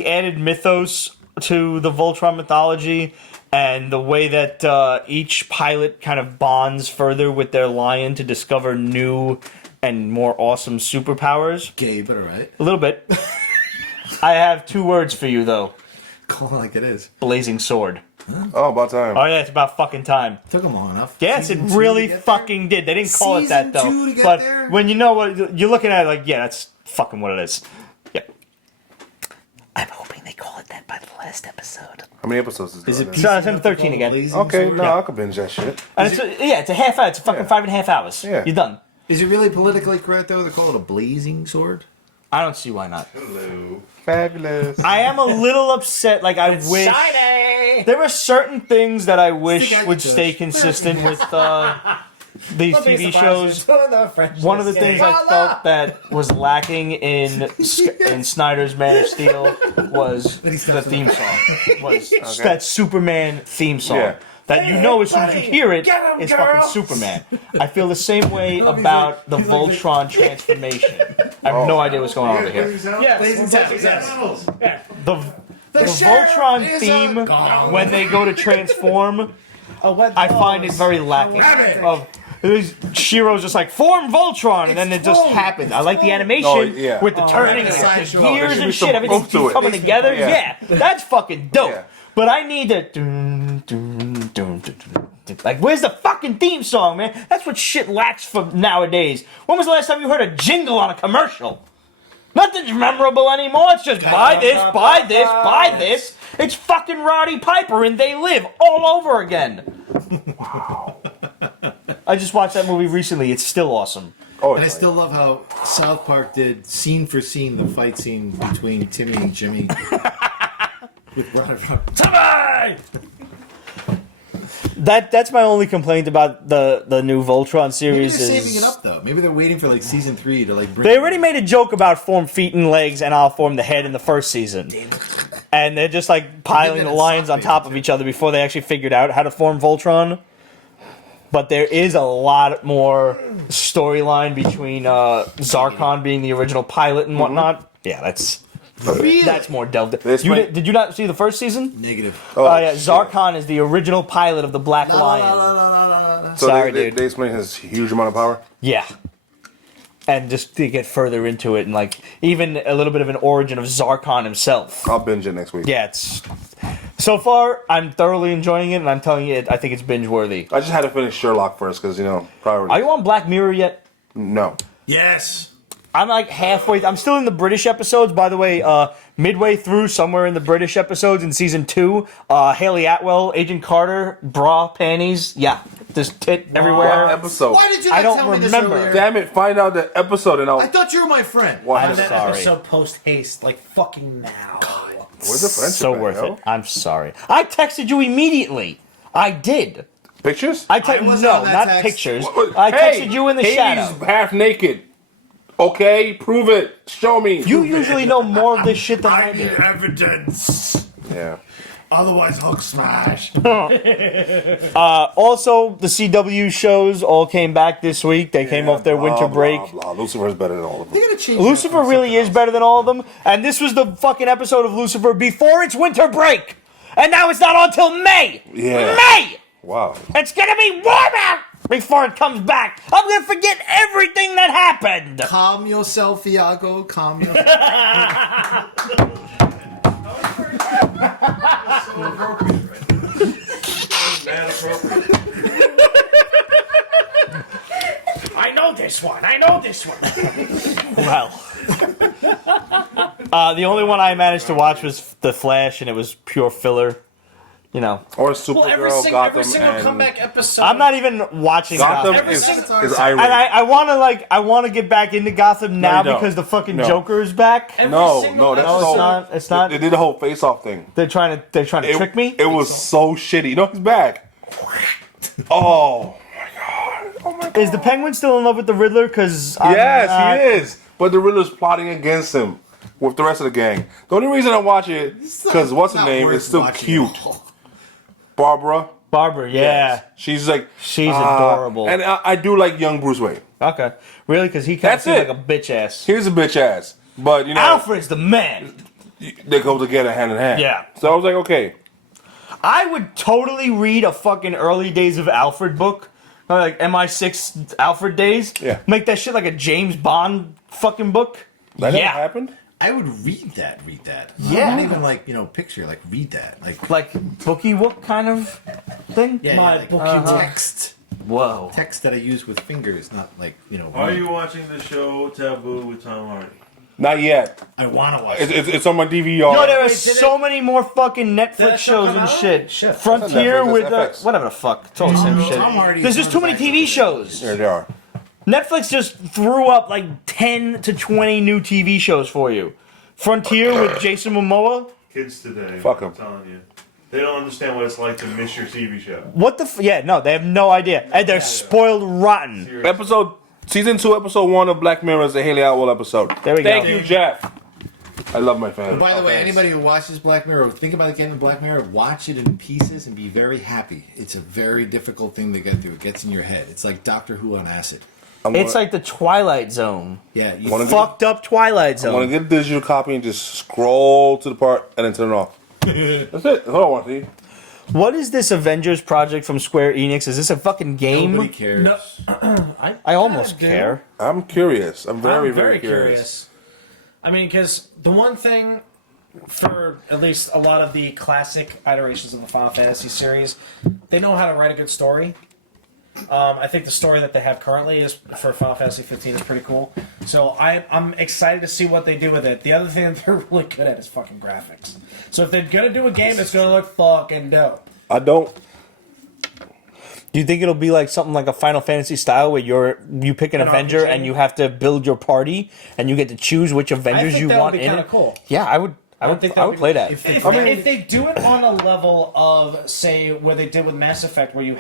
added mythos to the Voltron mythology and the way that each pilot kind of bonds further with their lion to discover new and more awesome superpowers. Gay, but all right. A little bit. I have 2 words for you though. Call it like it is. Blazing sword. Oh, about time. Oh yeah, it's about fucking time. Took them long enough. Yes, Season it 2 really to get fucking did. They didn't call it that though. Season 2 to get But there? when you know what you're looking at, it like, yeah, that's fucking what it is. Yeah. I'm hoping they call it that by the last episode. How many episodes is Is there? it So it's in 13 again. Blazing Okay, Sword? no, I could binge that shit. And it's a half hour. It's a fucking Yeah. 5.5 hours. Yeah. You're done. Is it really politically correct though to call it a blazing sword? I don't see why not. Hello. Fabulous. I am a little upset. Like I wish Shiny! there were certain things that I wish think I would could stay judge. consistent with these Don't be TV surprised shows. when the French One of the is things getting- I felt that was lacking in Snyder's Man of Steel was he the steps theme in song. Was that Superman theme song. Yeah. That you know as soon as you hear it, Get 'em, it's girl. fucking Superman. I feel the same way No, he's about like- the he's like- Voltron transformation. I have no idea what's going on over here. Yes, Blazing yes, Saddles. yes. The sheriff Voltron is theme, gone. when they go to transform, I find it very lacking. Of Shiro's just like, form Voltron, and then it just happens. I like the animation Oh, yeah. with the turning and yeah. the Sideshow. There gears should be and some shit. Everything oomph to keeps it. coming together. Yeah. Yeah, that's fucking dope. Yeah. But I need the dun, dun, dun, dun, dun, dun. Like, where's the fucking theme song, man? That's what shit lacks for nowadays. When was the last time you heard a jingle on a commercial? Nothing's memorable anymore. It's just buy this, buy this, buy this. It's fucking Roddy Piper and They Live all over again. Wow. I just watched that movie recently. It's still awesome. Oh, And I still love how South Park did scene for scene the fight scene between Timmy and Jimmy. With Timmy! That's my only complaint about the new Voltron Maybe series they're is saving it up though. Maybe they're waiting for like season 3 to like bring. they already made a joke about form feet and legs and I'll form the head in the first season. And they're just like piling the lines on top of each other before they actually figured out how to form Voltron. But there is a lot more storyline between Zarkon being the original pilot and whatnot. Yeah, that's more delved. Did you not see the first season? Negative. Yeah, Zarkon is the original pilot of the Black Lion. So Sorry, they dude. explain his huge amount of power. Yeah. And just to get further into it, and like even a little bit of an origin of Zarkon himself. I'll binge it next week. Yeah, it's so far I'm thoroughly enjoying it, and I'm telling you, I think it's binge worthy. I just had to finish Sherlock first because priority. Are you on Black Mirror yet? No. Yes. I'm like halfway. I'm still in the British episodes, by the way. Midway through, somewhere in the British episodes in season 2, Haley Atwell, Agent Carter, bra, panties, yeah, just tit everywhere. What episode? Why did you not I don't tell me this remember. earlier? Damn it! Find out the episode and I thought you were my friend. Why? I'm sorry. Episode post haste, like fucking now. Where's the friendship? So at, worth yo? it. I'm sorry. I texted you immediately. I did. Pictures? I I texted wasn't no, on that not text. pictures. What? I Hey, texted you in the Hades shadow. half naked. Okay, prove it. Show me. You usually know more of this shit than I do. evidence. Yeah. Otherwise, Hulk smash. Also, the CW shows all came back this week. They came off their winter break. Blah, blah. Lucifer's better than all of them. They're gonna change. Lucifer really is better than all of them, and this was the fucking episode of Lucifer before its winter break, and now it's not until May. Yeah. May. Wow. It's gonna be warm out before it comes back. I'm gonna forget everything that happened. Calm yourself, Iago. Calm yourself. Mad appropriate. I know this one. I know this one. Well, the only one I managed to watch was The Flash, and it was pure filler. You know, Or Well, Supergirl, Gotham, every single and comeback episode. I'm not even watching Gotham Gotham. is single- irate. And I want to get back into Gotham now you don't. because the fucking No. Joker is back. No, single no, that's No, so. it's not. It's not. They did the whole face-off thing. They're trying to trick me. It was so shitty. You know he's back. Oh my god. Is the Penguin still in love with the Riddler? Because Yes, he is. But the Riddler's plotting against him with the rest of the gang. The only reason I watch it because what's her Not name worth is still watching cute. at all. Barbara, yeah, Yes. She's like She's adorable. And I do like young Bruce Wayne. okay, really? Because he kind of That's seems it. like a bitch ass. He's a bitch ass, but Alfred's the man. they go together hand in hand. Yeah. So I was like, okay, I would totally read a fucking early days of Alfred book, like MI6 Alfred days. Yeah. Make that shit like a James Bond fucking book. that never yeah. happened. I would read that. Yeah. Not even like picture. Like read that. Like bookie wook kind of thing. Yeah, My like bookie text. Whoa. Text that I use with fingers, not like Are you watching the show Taboo with Tom Hardy? Not yet. I want to watch. It's on my DVR. Yo, there are Wait, did so many more fucking that Netflix show shows come and out? shit. Shit. Frontier That's not Netflix, with that's FX. whatever the fuck. It's all the same shit. Tom Hardy There's just too many comes back TV with shows. There they are. Netflix just threw up like 10 to 20 new TV shows for you. Frontier with Jason Momoa. Kids today. Fuck 'em. I'm telling you. They don't understand what it's like to miss your TV show. What the yeah, no, they have no idea. And they're spoiled rotten. Seriously. Season 2, episode 1 of Black Mirror is the Haley Atwell episode. There we go. Thank you, Jeff. I love my fans. By the way, Okay. anybody who watches Black Mirror, think about getting Black Mirror, watch it in pieces and be very happy. It's a very difficult thing to get through. It gets in your head. It's like Doctor Who on acid. It's like the Twilight Zone. Yeah, you Wanna Fucked up Twilight I want Zone. to get a digital copy and just scroll to the part and then turn it off. That's it. That's all I want to see. What is this Avengers project from Square Enix? Is this a fucking game? nobody cares. No, I almost do. care. I'm curious. I'm very, I'm very curious. I mean, because the one thing for at least a lot of the classic iterations of the Final Fantasy series, they know how to write a good story. I think the story that they have currently is for Final Fantasy 15 is pretty cool. So I'm excited to see what they do with it. The other thing that they're really good at is fucking graphics. So if they're gonna do a game, it's gonna look fucking dope. I don't. Do you think it'll be like something like a Final Fantasy style where you pick an Avenger RPG? and you have to build your party and you get to choose which Avengers you want in it? Cool. Yeah, I would play that. If they do it on a level of, say, where they did with Mass Effect, where you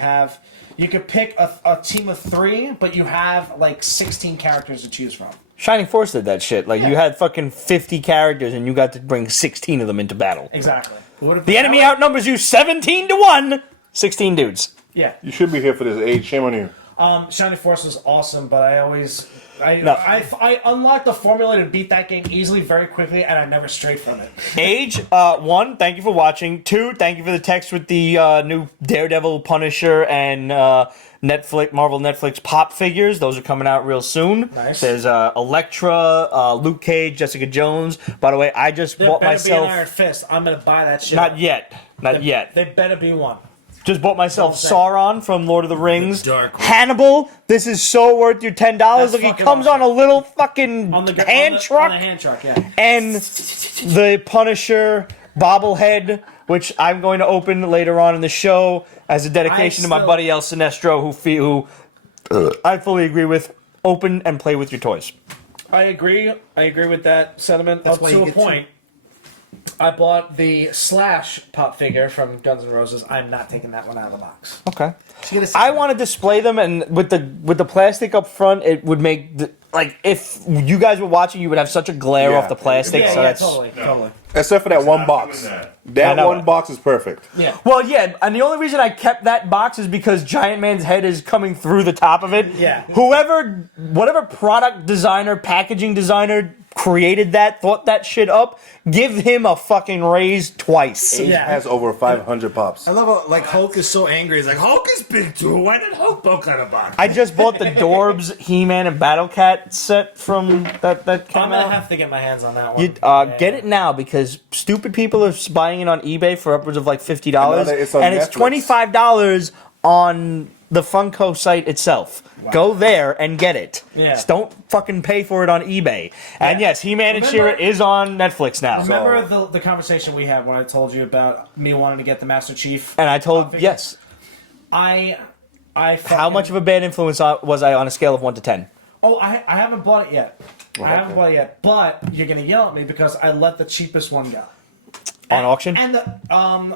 could pick a team of 3, but you have like 16 characters to choose from. Shining Force did that shit. Like, you had fucking 50 characters and you got to bring 16 of them into battle. Exactly. The enemy outnumbers you 17 to 1. 16 dudes. Yeah. You should be here for this age. Shame on you. Shining Force was awesome, but I unlocked the formula to beat that game easily, very quickly, and I never strayed from it. Age, 1, thank you for watching. 2, thank you for the text with the new Daredevil, Punisher, and Marvel Netflix pop figures. Those are coming out real soon. Nice. There's Elektra, Luke Cage, Jessica Jones. By the way, I just bought There better myself... be an Iron Fist. I'm going to buy that shit. Not yet. They better be one. Just bought myself Sauron from Lord of the Rings. Dark one. Hannibal, this is so worth your $10. Look, he comes on a little fucking hand truck. On the hand truck, yeah. And the Punisher bobblehead, which I'm going to open later on in the show as a dedication to my buddy El Sinestro, who I fully agree with. Open and play with your toys. I agree with that sentiment up to a point. I bought the Slash pop figure from Guns N' Roses. I'm not taking that one out of the box. Okay. I want to display them, and with the plastic up front, it would make if you guys were watching, you would have such a glare off the plastic. Totally. Except for that one box. That one box is perfect. Yeah. Well, yeah, and the only reason I kept that box is because Giant Man's head is coming through the top of it. Yeah. Whatever product designer, packaging designer created that, thought that shit up, give him a fucking raise twice. He has over 500 pops. I love how Hulk is so angry. He's like, Hulk is big too. Why did Hulk bulk out of box? I just bought the Dorbs, He-Man, and Battle Cat set from that came I'm out. gonna have to get my hands on that one. Get it now because stupid people are buying it on eBay for upwards of like $50, and it's Netflix. $25 on the Funko site itself. Wow. Go there and get it. Yeah. Just don't fucking pay for it on eBay. And yes, He-Man and She-Ra is on Netflix now. Remember the conversation we had when I told you about me wanting to get the Master Chief? And I told yes. I How much of a bad influence was I on a scale of 1 to 10? Oh, I haven't bought it yet. But you're gonna yell at me because I let the cheapest one go. On auction? And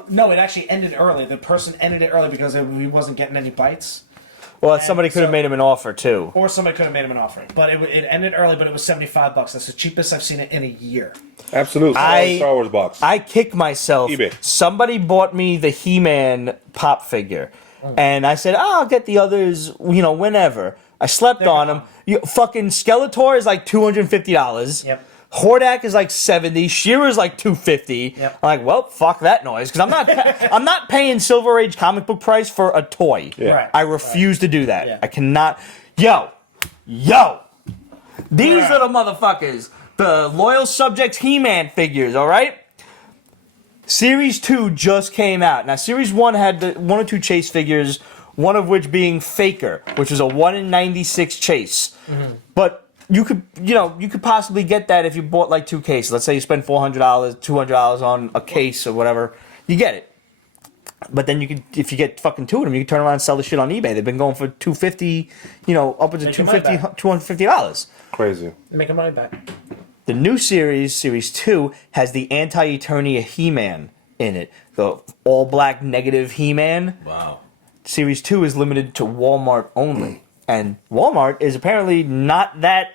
no, it actually ended early. The person ended it early because he wasn't getting any bites. Well, somebody could have made him an offer too. Or somebody could have made him an offer. But it ended early, but it was $75. That's the cheapest I've seen it in a year. Absolutely. Star Wars box. I kick myself. eBay. Somebody bought me the He-Man pop figure. And I said, I'll get the others, whenever. I slept on them. Fucking Skeletor is like $250. Yep. Hordak is like 70. She-Ra is like $250. Yep. I'm like, well, fuck that noise, because I'm not paying Silver Age comic book price for a toy. Yeah. Right. I refuse to do that. Yeah. I cannot. Yo, these little motherfuckers, the Loyal Subjects He-Man figures. All right. Series 2 just came out. Now, Series 1 had the 1 or 2 chase figures, one of which being Faker, which was a 1 in 96 chase. Mm-hmm. But you could possibly get that if you bought like 2 cases. Let's say you spend $400, $200 on a case or whatever, you get it. But then if you get fucking 2 of them, you can turn around and sell the shit on eBay. They've been going for $250, upwards of $250, $250. Crazy. They're making money back. The new series, Series 2, has the Anti-Eternia He-Man in it. The all-black negative He-Man. Wow. Series 2 is limited to Walmart only. And Walmart is apparently not that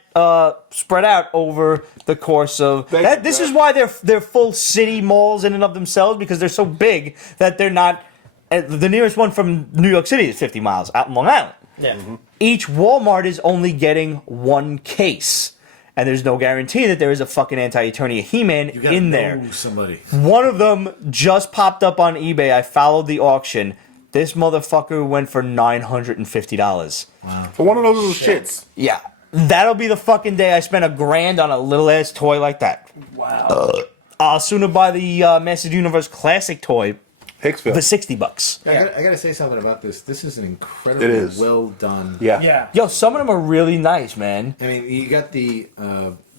spread out over the course of... This is why they're full city malls in and of themselves, because they're so big that they're not... The nearest one from New York City is 50 miles, out in Long Island. Yeah. Mm-hmm. Each Walmart is only getting 1 case. And there's no guarantee that there is a fucking Anti-Eternia He-Man in there. Somebody. One of them just popped up on eBay. I followed the auction. This motherfucker went for $950. Wow. For one of those little shits. Yeah. That'll be the fucking day I spent $1,000 on a little ass toy like that. Wow. I'll sooner buy the Masters Universe Classic toy Hicksville. for $60. Yeah, I gotta say something about this. This is an incredibly well done. Yeah. Yeah. Yo, some of them are really nice, man. I mean, you got the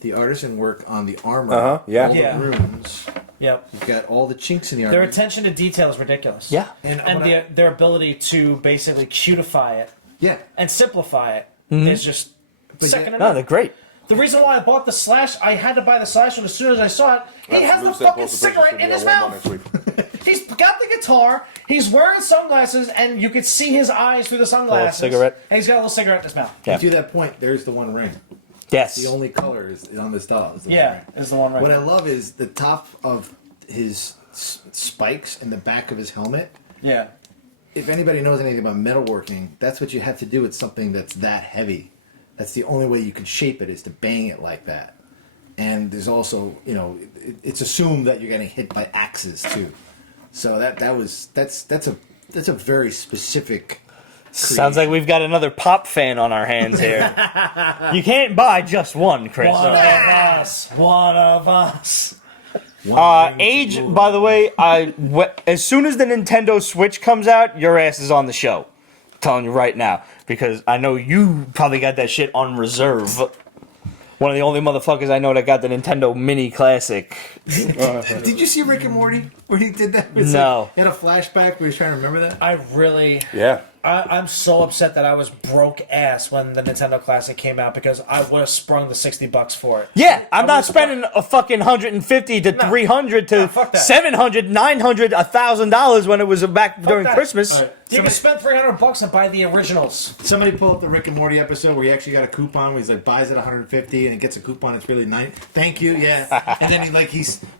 the artisan work on the armor, yeah. all the runes. Yep. You've got all the chinks in the armor. Their attention to detail is ridiculous. Yeah. And their ability to basically cutify it Yeah. and simplify it is just second to No, none. they're great. The reason why I bought the Slash, I had to buy the Slash one as soon as I saw it. He has the Lou said fucking post a picture, cigarette should in be his on Walmart mouth. next week. He's got the guitar. He's wearing sunglasses, and you could see his eyes through the sunglasses. cigarette. And he's got a little cigarette in his mouth. Yeah. To that point, there's the one ring. Yes. The only color is on this doll. Is the Yeah, one ring. is the one right. What I love is the top of his spikes and the back of his helmet. Yeah. If anybody knows anything about metalworking, that's what you have to do with something that's that heavy. That's the only way you can shape it, is to bang it like that. And there's also, it's assumed that you're getting hit by axes too. So that's a very specific. Sounds like we've got another pop fan on our hands here. You can't buy just one, Chris. One of us. One of us. Age, by the way, as soon as the Nintendo Switch comes out, your ass is on the show. I'm telling you right now, because I know you probably got that shit on reserve. One of the only motherfuckers I know that got the Nintendo Mini Classic. Did you see Rick and Morty where he did that? No. He had a flashback where he's trying to remember that. I really. Yeah. I'm so upset that I was broke ass when the Nintendo Classic came out because I would have sprung the $60 for it. Yeah, I'm not spending a fucking $150 to $300 to fuck that. $700, $900, $1,000 when it was back during that. Christmas. All right. You can spend $300 and buy the originals. Somebody pull up the Rick and Morty episode where he actually got a coupon where he's like buys it $150 and he gets a coupon. It's really nice. Thank you, yeah. And then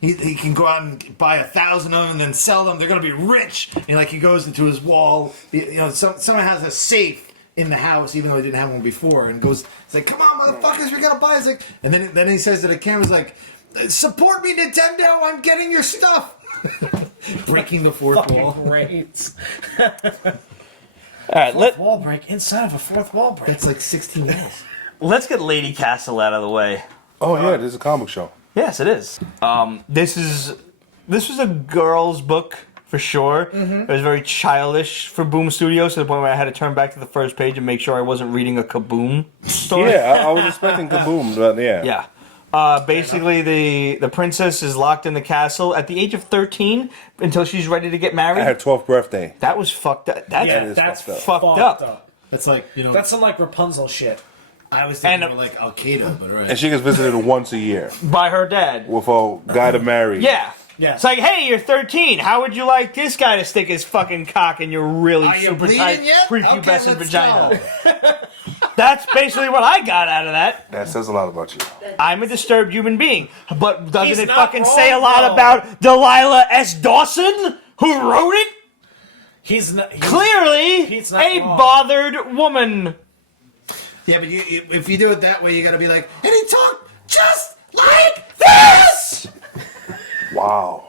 he can go out and buy 1,000 of them and then sell them. They're gonna be rich. And he goes into his wall. Someone has a safe in the house even though he didn't have one before and goes. It's like, come on, motherfuckers, we gotta buy it. It's like, and then he says to the camera's like, support me, Nintendo. I'm getting your stuff. Breaking the fourth wall. Great. All right, Wall break inside of a fourth wall break. That's like 16 years. let's get Lady Castle out of the way. Oh yeah, this is a comic show. Yes, it is. This was a girl's book for sure. It was very childish for Boom Studios to the point where I had to turn back to the first page and make sure I wasn't reading a Kaboom story. Yeah, I was expecting Kaboom, but yeah. Yeah. Basically, the princess is locked in the castle at the age of 13 until she's ready to get married. I had 12th birthday. That was fucked up. That's fucked up. That's like That's some like Rapunzel shit. I was thinking And- more like Al Qaeda, but right. And she gets visited once a year By her dad. with a guy to marry. Yeah. Yeah. It's like, hey, you're 13. How would you like this guy to stick his fucking cock in your really Are you super bleeding tight yet? prepubescent Okay, let's vagina? That's basically what I got out of that. That says a lot about you. I'm a disturbed human being. But doesn't He's it not fucking wrong, say a lot though. about Delilah S. Dawson, who wrote it? He's not. Clearly Pete's not a wrong. bothered woman. Yeah, but if you do it that way, you got to be like, and he talked just like This! Wow.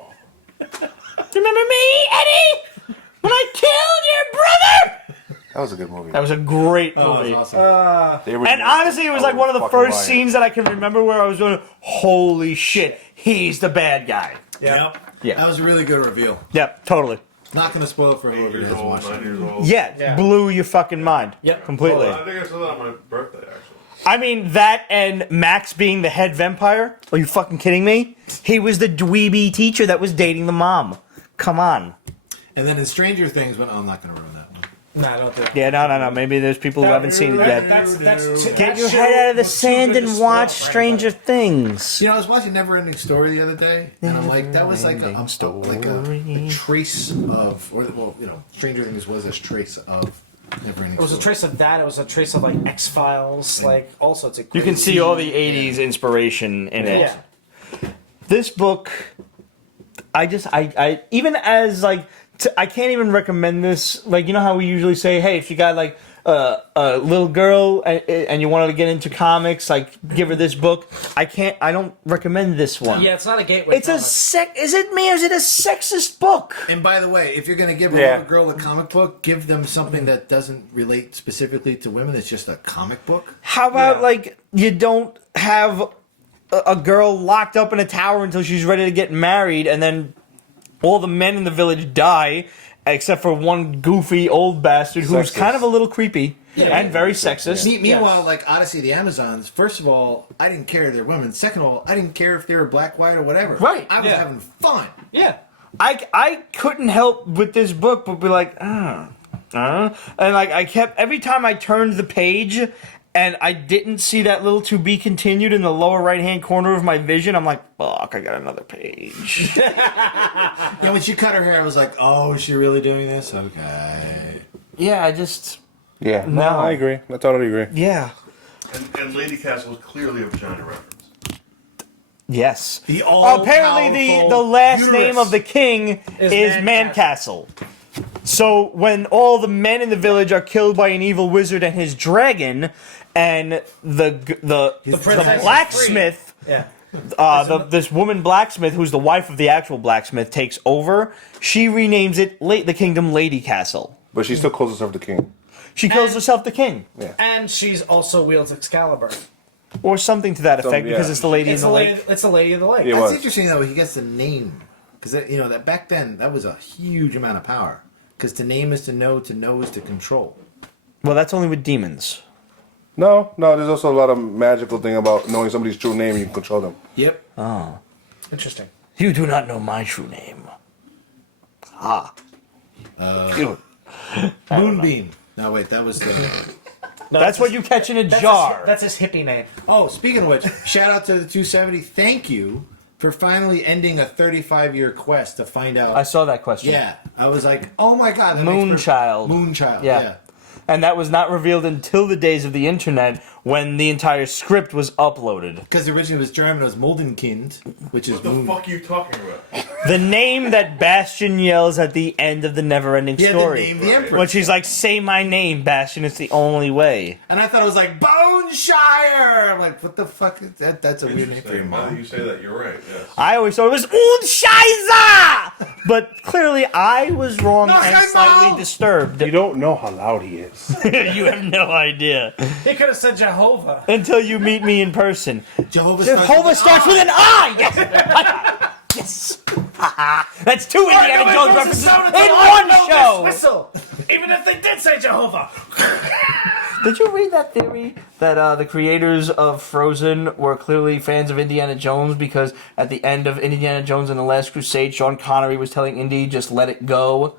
Remember me, Eddie? When I killed your brother? That was a good movie. That was a great Oh, movie. that's awesome. They were- And honestly, it was like one of the fucking first riot. scenes that I can remember where I was going, holy shit, he's the bad guy. Yeah. Yeah. That was a really good reveal. Yep, totally. Not going to spoil it for whoever Years has old, watched 9 it. years old. Yeah, Yeah. blew your fucking mind. Yep. Completely. I think I saw that on my birthday, actually. I mean, that and Max being the head vampire? Are you fucking kidding me? He was the dweeby teacher that was dating the mom. Come on. And then in Stranger Things, I'm not going to ruin that one. No, I don't think. Yeah, no. Maybe there's people who haven't seen it yet. That's Get your head out of the sand and watch Stranger Things. You know, I was watching Neverending Story the other day, and I'm like, that was like a trace of, Stranger Things was a trace of Neverending It was a Story. trace of that. It was a trace of like X Files, like all sorts of. You can crazy- see all the 80s inspiration in it. Yeah. This book, I even as like, I can't even recommend this. Like, you know how we usually say, hey, if you got like a little girl and you wanted to get into comics, like give her this book. I don't recommend this one. Yeah, it's not a gateway. It's a is it me or is it a sexist book? And by the way, if you're going to give a Yeah. little girl a comic book, give them something that doesn't relate specifically to women. It's just a comic book. How about like you don't have a girl locked up in a tower until she's ready to get married, and then all the men in the village die, except for one goofy old bastard who's Sexist. kind of a little creepy and very sexist. Meanwhile, like Odyssey of the Amazons, first of all, I didn't care if they're women. Second of all, I didn't care if they were black, white, or whatever. Right. I was having fun. Yeah. I couldn't help with this book but be like, and like I kept every time I turned the page and I didn't see that little to be continued in the lower right hand corner of my vision, I'm like, fuck, I got another page. Yeah, when she cut her hair, I was like, oh, is she really doing this? Okay. Yeah, I just Yeah, no, No. I agree. I totally agree. yeah. And Lady Castle is clearly a vagina reference. Yes. The all Apparently the last name of the king is Mancastle. Mancastle. So when all the men in the village are killed by an evil wizard and his dragon, and the princess blacksmith, Yeah. this woman blacksmith who's the wife of the actual blacksmith takes over, she renames it the kingdom Lady Castle. But she still calls herself the king. She calls And- herself the king, And she's also wields Excalibur. or something to that effect, yeah. because it's the lady in It's the a lake. lady. It's a lady of the lake. Yeah. That's was. interesting, though. He gets the name. Because, that back then, that was a huge amount of power. Because to name is to know is to control. Well, that's only with demons. No, there's also a lot of magical thing about knowing somebody's true name and you can control them. Yep. Interesting. You do not know my true name. Good. Moonbeam. No, wait, that was the... No, That's what you catch in a that's jar. That's his hippie name. Oh, speaking of which, shout out to the 270. Thank you for finally ending a 35-year quest to find out. I saw that question. Yeah, I was like, oh my god, that makes Moonchild. Moonchild. Yeah. Yeah. And that was not revealed until the days of the internet when the entire script was uploaded. Because originally it was German, it was Moldenkind, which is What the moon. fuck are you talking about? The name that Bastion yells at the end of the never-ending Yeah, story. the name, the Emperor. When she's like, say my name, Bastion, it's the only way. And I thought it was like Boneshire. I'm like, what the fuck is that? That's a weird name for your Interesting. Now that mom. you say that, you're right. Yes. I always thought it was Unscheiße! But clearly I was wrong No, and I'm slightly wrong. disturbed. You don't know how loud he is. You have no idea. He could have said Jehovah. Until you meet me in person. Jehovah Starts with an I! Yes! Yes! That's two Indiana Jones references in one show! Whistle. Even if they did say Jehovah. Did you read that theory that the creators of Frozen were clearly fans of Indiana Jones because at the end of Indiana Jones and the Last Crusade, Sean Connery was telling Indy, just let it go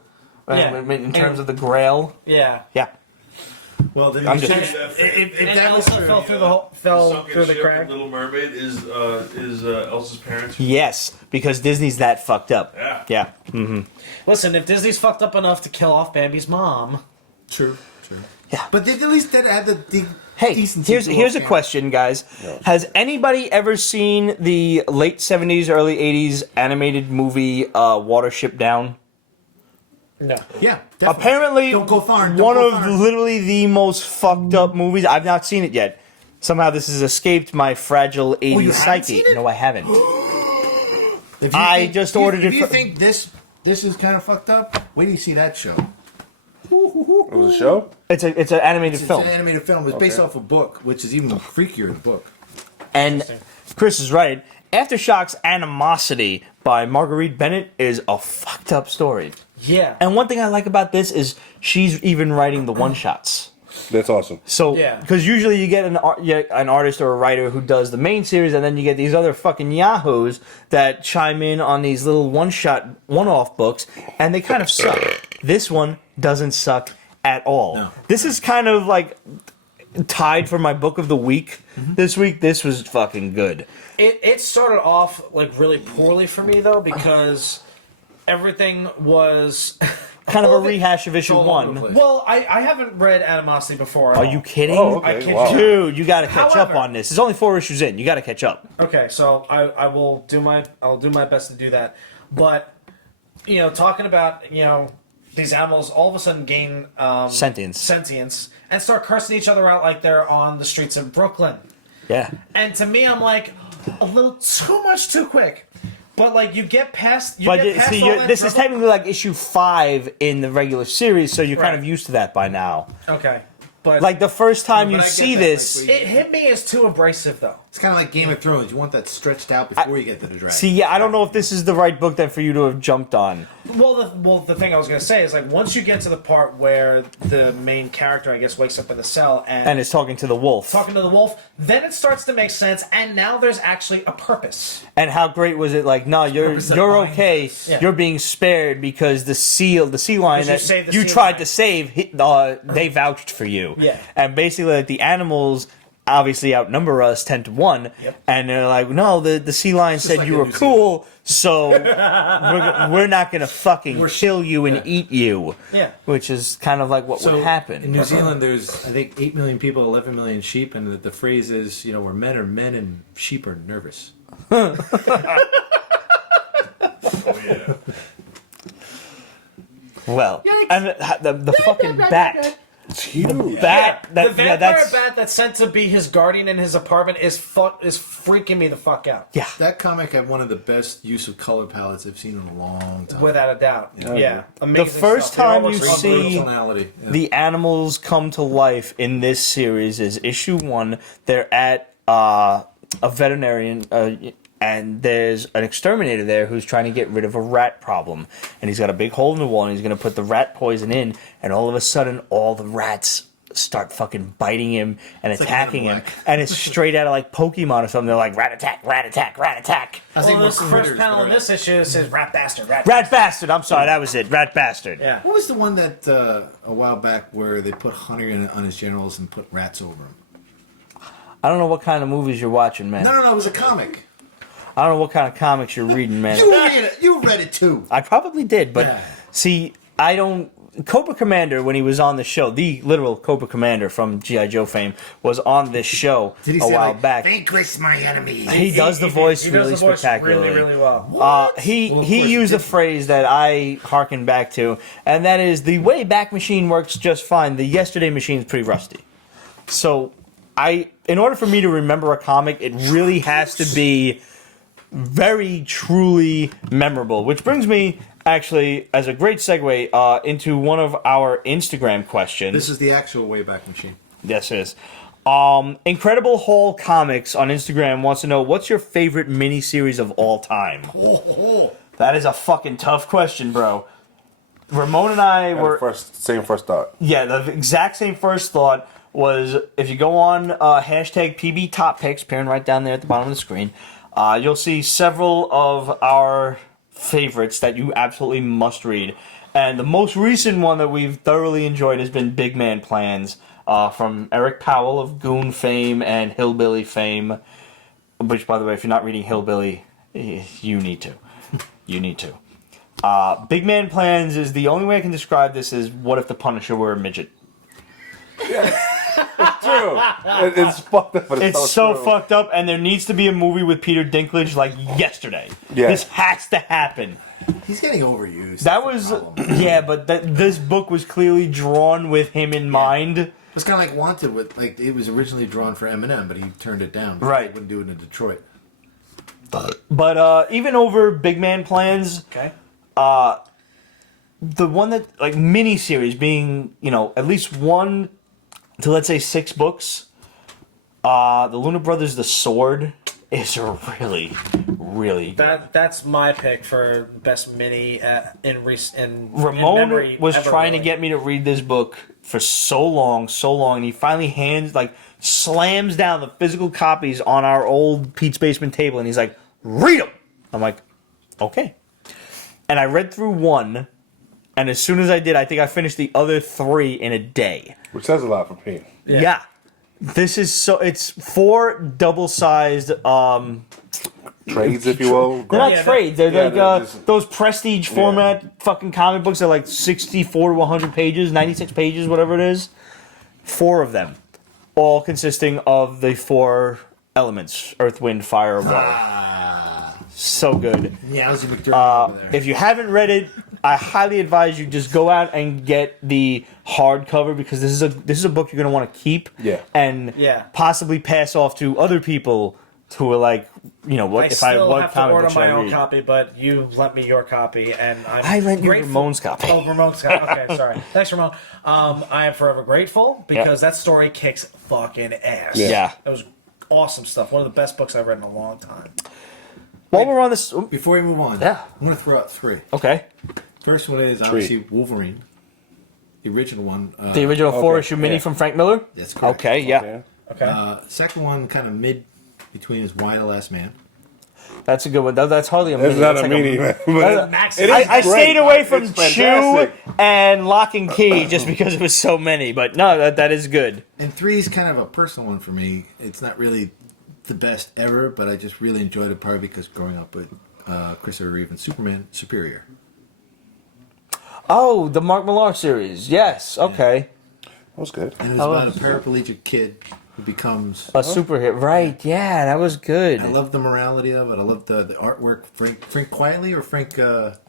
in terms of the Grail? Yeah. Yeah. Well, then I'm you just- should- if And that was Elsa true, fell through the fell Sunken through the ship crack. in Little Mermaid is Elsa's parents. Yes, because Disney's that fucked up. Yeah. Yeah. Listen, if Disney's fucked up enough to kill off Bambi's mom, True. Yeah. But they at least did add the Hey, decency. here's a to it. question, guys. Has anybody ever seen the late 70s, early 80s animated movie Watership Down? no. Yeah, definitely. Apparently, Don't go far. Don't one go of far. literally the most fucked up movies. I've not seen it yet. Somehow this has escaped my fragile 80s you haven't psyche. seen it? No, I haven't. If you I just ordered if it you for- think this is kind of fucked up, wait till you see that show. It was a show? It's an animated It's film. an animated film. It's based off a book, which is even freakier in the book. And Chris is right. Aftershock's Animosity by Marguerite Bennett is a fucked up story. Yeah. And one thing I like about this is she's even writing the one-shots. That's awesome. So, Yeah. because usually you get an artist or a writer who does the main series, and then you get these other fucking yahoos that chime in on these little one-off books, and they kind of suck. This one doesn't suck at all. No. This is kind of like tied for my book of the week this week. This was fucking good. It started off like really poorly for me though because everything was Kind of a all of it- rehash of issue all over the 1. place. Well, I haven't read Animosity before. at Are all. you kidding? Oh, okay. I kid Wow. you. Dude, you got to catch up However- on this. There's only 4 issues in. You got to catch up. Okay, so I'll do my best to do that. But talking about these animals all of a sudden gain sentience and start cursing each other out like they're on the streets of Brooklyn. Yeah. And to me, I'm like a little too much too quick. But like you get past, But get past see, all that this is dribble- technically like issue 5 in the regular series, so you're kind Right. of used to that by now. okay. But Like the first time But you I get see that, this, like, it hit me as too abrasive though. It's kind of like Game of Thrones. You want that stretched out before you get to the dragon. See, yeah, I don't know if this is the right book then for you to have jumped on. Well, the thing I was going to say is, like, once you get to the part where the main character, I guess, wakes up in the cell And is talking to the wolf. then it starts to make sense, and now there's actually a purpose. And how great was it? Like, no, you're okay. Yeah. You're being spared because the sea lion you saved that the you sea tried lion. to save, they vouched for you. Yeah. And basically, like, the animals obviously outnumber us 10-1, Yep. and they're like, no, the sea lion said like you in were New cool, so we're not gonna fucking kill you and eat you. Yeah. Which is kind of like what would happen. In New Zealand, there's, I think, 8 million people, 11 million sheep, and the phrase is, where men are men and sheep are nervous. Oh yeah. Well, and the fucking bat. It's huge. Bat. The vampire bat that's sent to be his guardian in his apartment is freaking me the fuck out. Yeah. That comic had one of the best use of color palettes I've seen in a long time. Without a doubt. Yeah. Amazing The first stuff. It all time you looks see- unbelievable. Tonality. Yeah. The animals come to life in this series is issue 1. They're at a veterinarian, and there's an exterminator there who's trying to get rid of a rat problem. And he's got a big hole in the wall, and he's going to put the rat poison in, and all of a sudden, all the rats start fucking biting him and like attacking Man in him. Black. And it's straight out of like Pokemon or something. They're like, rat attack, rat attack, rat attack. I think Well, this most first critters panel in were- this issue says rat bastard, rat Rat bastard. I'm sorry, that was it. Rat bastard. Yeah. What was the one that a while back where they put honey on his genitals and put rats over him? I don't know what kind of movies you're watching, man. No, it was a comic. I don't know what kind of comics you're reading, man. You read it too. I probably did, but Yeah. see, I don't. Cobra Commander, when he was on the show, the literal Cobra Commander from G.I. Joe fame, was on this show Did he a say while like, back. vanquish my enemies? He does the voice He really does the voice spectacularly. really, really well. He Well, of he course used he a did. phrase that I hearken back to, and that is the Wayback Machine works just fine. The Yesterday Machine is pretty rusty. So in order for me to remember a comic, it really has to be very truly memorable. Which brings me actually as a great segue into one of our Instagram questions. This is the actual Wayback Machine. Yes, it is. Incredible Hall Comics on Instagram wants to know, what's your favorite miniseries of all time? That is a fucking tough question, bro. Ramon and I were... Same first thought. Yeah, the exact same first thought was, if you go on hashtag PB Top Picks, appearing right down there at the bottom of the screen, you'll see several of our favorites that you absolutely must read. And the most recent one that we've thoroughly enjoyed has been Big Man Plans, from Eric Powell of Goon fame and Hillbilly fame. Which, by the way, if you're not reading Hillbilly, you need to. You need to. Big Man Plans is the only way I can describe this is, what if the Punisher were a midget? True. It's fucked up, but It's so true. fucked up, and there needs to be a movie with Peter Dinklage like yesterday. Yeah. This has to happen. He's getting overused. That That's was, the problem. yeah, but this book was clearly drawn with him in mind. It's kind of like Wanted, with like it was originally drawn for Eminem, but he turned it down. Because Right. They wouldn't do it in Detroit. But even over Big Man Plans, Okay. the one that, like, mini-series being, at least 1 to, let's say, 6 books, the Luna Brothers, The Sword, is a really, really good. That's my pick for best mini in Ramon memory was ever, trying to really. get me to read this book for so long, and he finally slams down the physical copies on our old Pete's Basement table, and he's like, read them! I'm like, okay. And I read through 1, and as soon as I did, I think I finished the other 3 in a day. Which says a lot for Pete. Yeah. This is it's 4 double-sized, Trades, if you will. they're not Yeah, trades. They're yeah, like they're just- those prestige format fucking comic books. They're like 64 to 100 pages, 96 pages, whatever it is. 4 of them, all consisting of the 4 elements: earth, wind, fire, water. So good. Yeah, Ozzy McDermott over there. If you haven't read it, I highly advise you just go out and get the hardcover, because this is a book you're gonna want to keep. Yeah. And Yeah. possibly pass off to other people who are like, what I if still what have to comic order book should my I own read? copy, but you lent me your copy, and I lent you grateful. Ramon's copy. Oh, Ramon's copy. Okay, sorry. Thanks, Ramon. I am forever grateful because that story kicks fucking ass. Yeah. It was awesome stuff. One of the best books I've read in a long time. While we're on this, Before we move on, Yeah. I'm going to throw out 3. okay, First one is obviously Wolverine, the original one. the original Okay, 4-issue mini yeah. from Frank Miller. That's correct. Okay, yeah, Okay. Okay. Second one, kind of mid between, is Why the Last Man. that's a good one. That's hardly a mini. It's not That's a like mini, man. That's- Max It is- is I great. stayed away from It's Chew fantastic. and Lock and Key just because it was so many. But no, that is good. And 3 is kind of a personal one for me. It's not really the best ever, but I just really enjoyed it, probably because growing up with Christopher Reeve and Superman, Superior. Oh, the Mark Millar series. Yes. Okay. That was good. And it's about a paraplegic kid who becomes... A super hit. Right. Yeah, that was good. I love the morality of it. I love the artwork. Frank Quietly or Frank...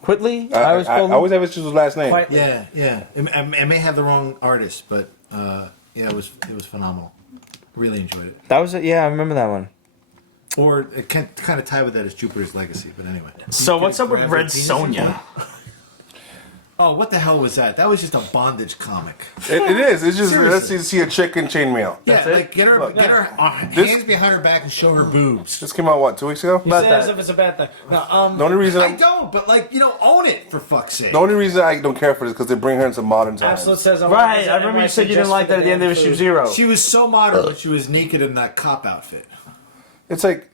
Quickly. I was always have his last name. Quite- Yeah, yeah. I may have the wrong artist, but yeah, it was phenomenal. Really enjoyed it. That was it. Yeah, I remember that one. Or it can kind of tie with that as Jupiter's Legacy, but anyway. So what's up with Red Sonja? Oh, what the hell was that? That was just a bondage comic. It is. It's just Seriously. let's see a chick in chainmail. Yeah, it? like get her This- hands behind her back and show her boobs. This came out what, 2 weeks ago? You say it as if it's a bad thing. No, The only reason I don't, but like, own it for fuck's sake. the only reason I don't care for this is because they bring her into modern times. Absolute says Right. I remember you said you didn't like that at the end of issue 0. She was so modern when she was naked in that cop outfit. It's like,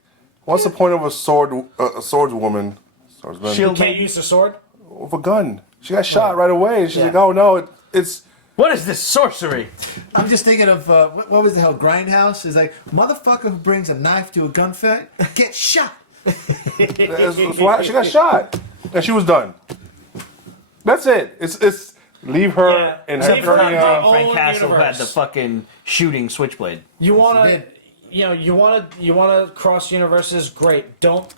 what's the point of a swordswoman? Swordsman Shield- Can't use the sword. with a gun? She got shot right away. And she's like, oh no, it's. What is this sorcery? I'm just thinking of what was the hell? Grindhouse is like motherfucker who brings a knife to a gunfight gets shot. It's why she got shot, and she was done. That's it. It's leave her and her Leave her turning alone. on. Frank own Castle had universe. the fucking shooting switchblade. You want She to, did. you want to cross universes. Great. Don't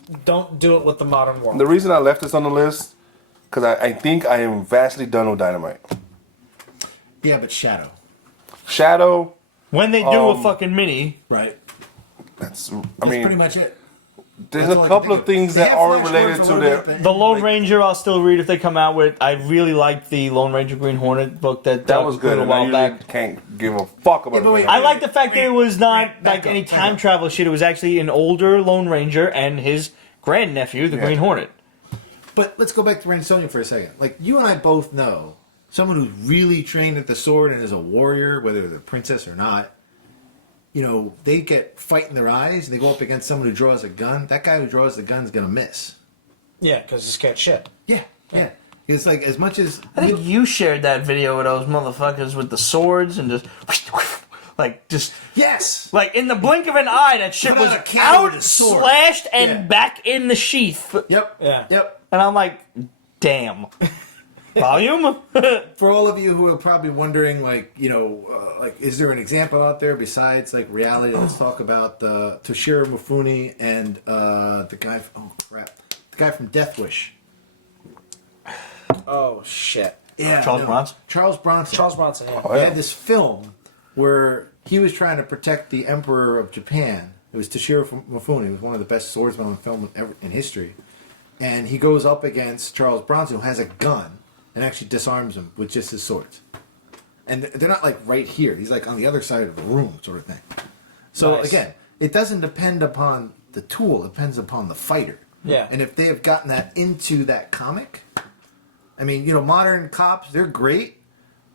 do it with the modern world. The reason I left this on the list because I think I am vastly done with Dynamite. Yeah, but Shadow. Shadow. When they do a fucking mini, Right. That's. I That's mean, pretty much it. there's That's a all I couple can of think things They that have aren't Flash related Gordon to for a their. little bit, the Lone like- Ranger I'll still read if they come out with. I really liked the Lone Ranger Green Hornet book that That was good. a And I while usually back. can't give a fuck about Yeah, but it. wait, I like the fact that it was not back like up, any back time up. travel shit. It was actually an older Lone Ranger and his grandnephew, the Yeah. Green Hornet. But let's go back to Ren Sonja for a second. Like, you and I both know someone who's really trained at the sword and is a warrior, whether they're a princess or not, they get fight in their eyes and they go up against someone who draws a gun. That guy who draws the gun is going to miss. Yeah, because he's got shit. Yeah, yeah. It's like, as much as... I think you shared that video with those motherfuckers with the swords and just Yes! like in the blink of an eye, that shit Put out was a cannon with out, a sword. slashed, and Yeah. back in the sheath. Yep. Yeah. Yep. And I'm like, damn. Volume? For all of you who are probably wondering, is there an example out there besides, like, reality? Let's talk about Toshiro Mifune and the guy... Oh, crap. The guy from Death Wish. Oh shit. Yeah, Charles Bronson? Charles Bronson. Charles Bronson. Yeah. Oh, He yeah. had this film where he was trying to protect the Emperor of Japan. It was Toshiro Mifune. He was one of the best swordsmen on film ever in history. And he goes up against Charles Bronson, who has a gun, and actually disarms him with just his swords. And they're not like right here. He's like on the other side of the room, sort of thing. So Nice. again, it doesn't depend upon the tool. It depends upon the fighter. Yeah. And if they have gotten that into that comic, I mean, modern cops, they're great,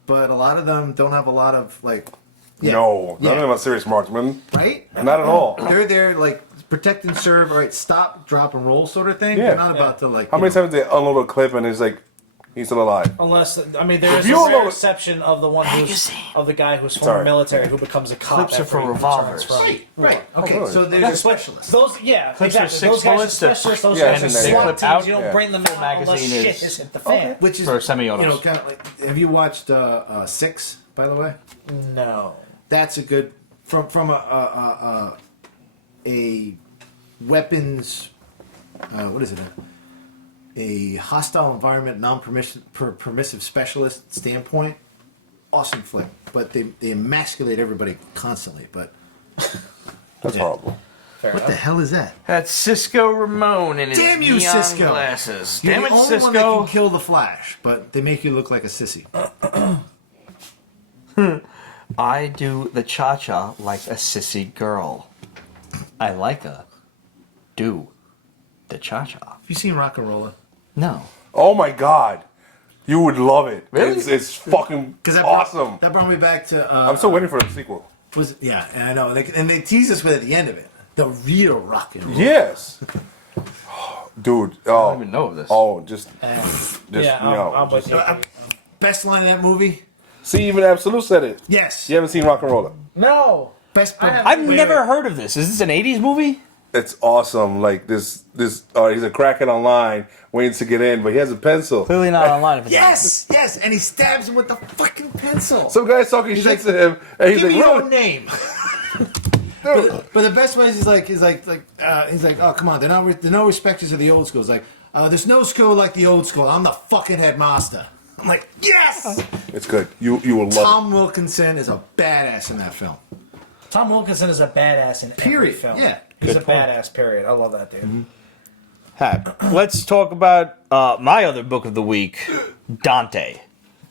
but a lot of them don't have a lot of, like... No, none of them are serious marksmen. Right? Not at all. They're there, like, protect and serve, all right, stop, drop, and roll sort of thing. Yeah. They're not about to, like... How many times they unload a clip and it's like, he's still alive? Unless, I mean, there is You a rare alone- exception of the one of the guy who's former Sorry. military who becomes a cop. Clips are after for he revolvers. returns from- Right. Okay, really? so they're That's specialists. what, those, yeah, Clips are exactly. 6 Those guys are bullets to- specialists. Those Yeah, guys are and then they SWAT clip teams. out. You don't Yeah. bring them Full out unless magazine shit is- has hit the fan. Which is, For semi-autos. kind of like... Have you watched 6, by the way? No. That's a good... From a weapons... what is it? A hostile environment, non-permissive specialist standpoint, awesome flick. But they emasculate everybody constantly. But That's horrible. Fair what the enough. hell is that? That's Cisco Ramon in his Damn you, neon Cisco. glasses. You're Damn the it, only one that can Cisco. kill the Flash, but they make you look like a sissy. I do the cha-cha like a sissy girl. I like a do the cha-cha. Have you seen Rock and Roller? No. Oh my god, you would love it. Really? It's fucking awesome. That brought me back to. I'm still waiting for the sequel. Yeah, and I know, and they tease us with it at the end of it. The real rock and roll. Yes, dude. Oh, I don't even know of this. Oh, just Yeah, I'm with you. Best line in that movie? see, even Absolute said it. Yes. You haven't seen Rock and Roller? No. Best. I've never heard of this. Is this an 80s movie? It's awesome. Like this. He's a crackhead online waiting to get in, but he has a pencil. Clearly not online. If it's Yes, and he stabs him with the fucking pencil. Some guy's talking shit to him, and he's Give like, me your "Really?" name. but the best way is he's like, oh come on, they're no respecters of the old school. It's like, there's no school like the old school. I'm the fucking headmaster. I'm like, yes. It's good. You will love Tom Wilkinson is a badass in that film. Tom Wilkinson is a badass in every Period. film. Yeah. He's Good a point. badass, period. I love that dude. it. Let's talk about my other book of the week, Dante.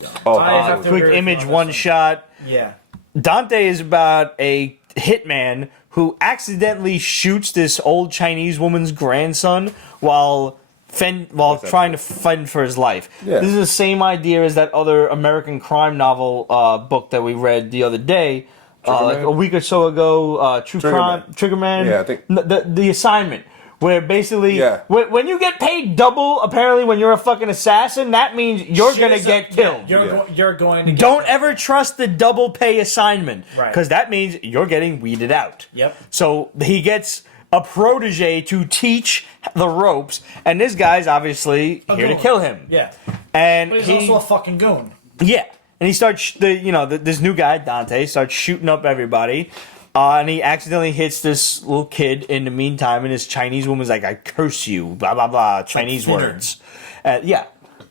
it. Oh, I have to Quick agree with image, you on one this shot. Yeah. Dante is about a hitman who accidentally shoots this old Chinese woman's grandson while trying to fend for his life. Yeah. This is the same idea as that other American crime novel book that we read the other day, like Man? a week or so ago. Trigger Man. Yeah, I think- the assignment. Where basically, Yeah. when you get paid double, apparently when you're a fucking assassin, that means you're gonna get killed. You're going to get Don't ever trust the double pay assignment. Right. Because that means you're getting weeded out. Yep. So he gets a protege to teach the ropes, and this guy's obviously here to goon. kill him. Yeah. And But he's he, also a fucking goon. yeah. And he starts, this new guy, Dante, starts shooting up everybody. And he accidentally hits this little kid in the meantime, and this Chinese woman's like, I curse you, blah, blah, blah, Chinese words. Yeah.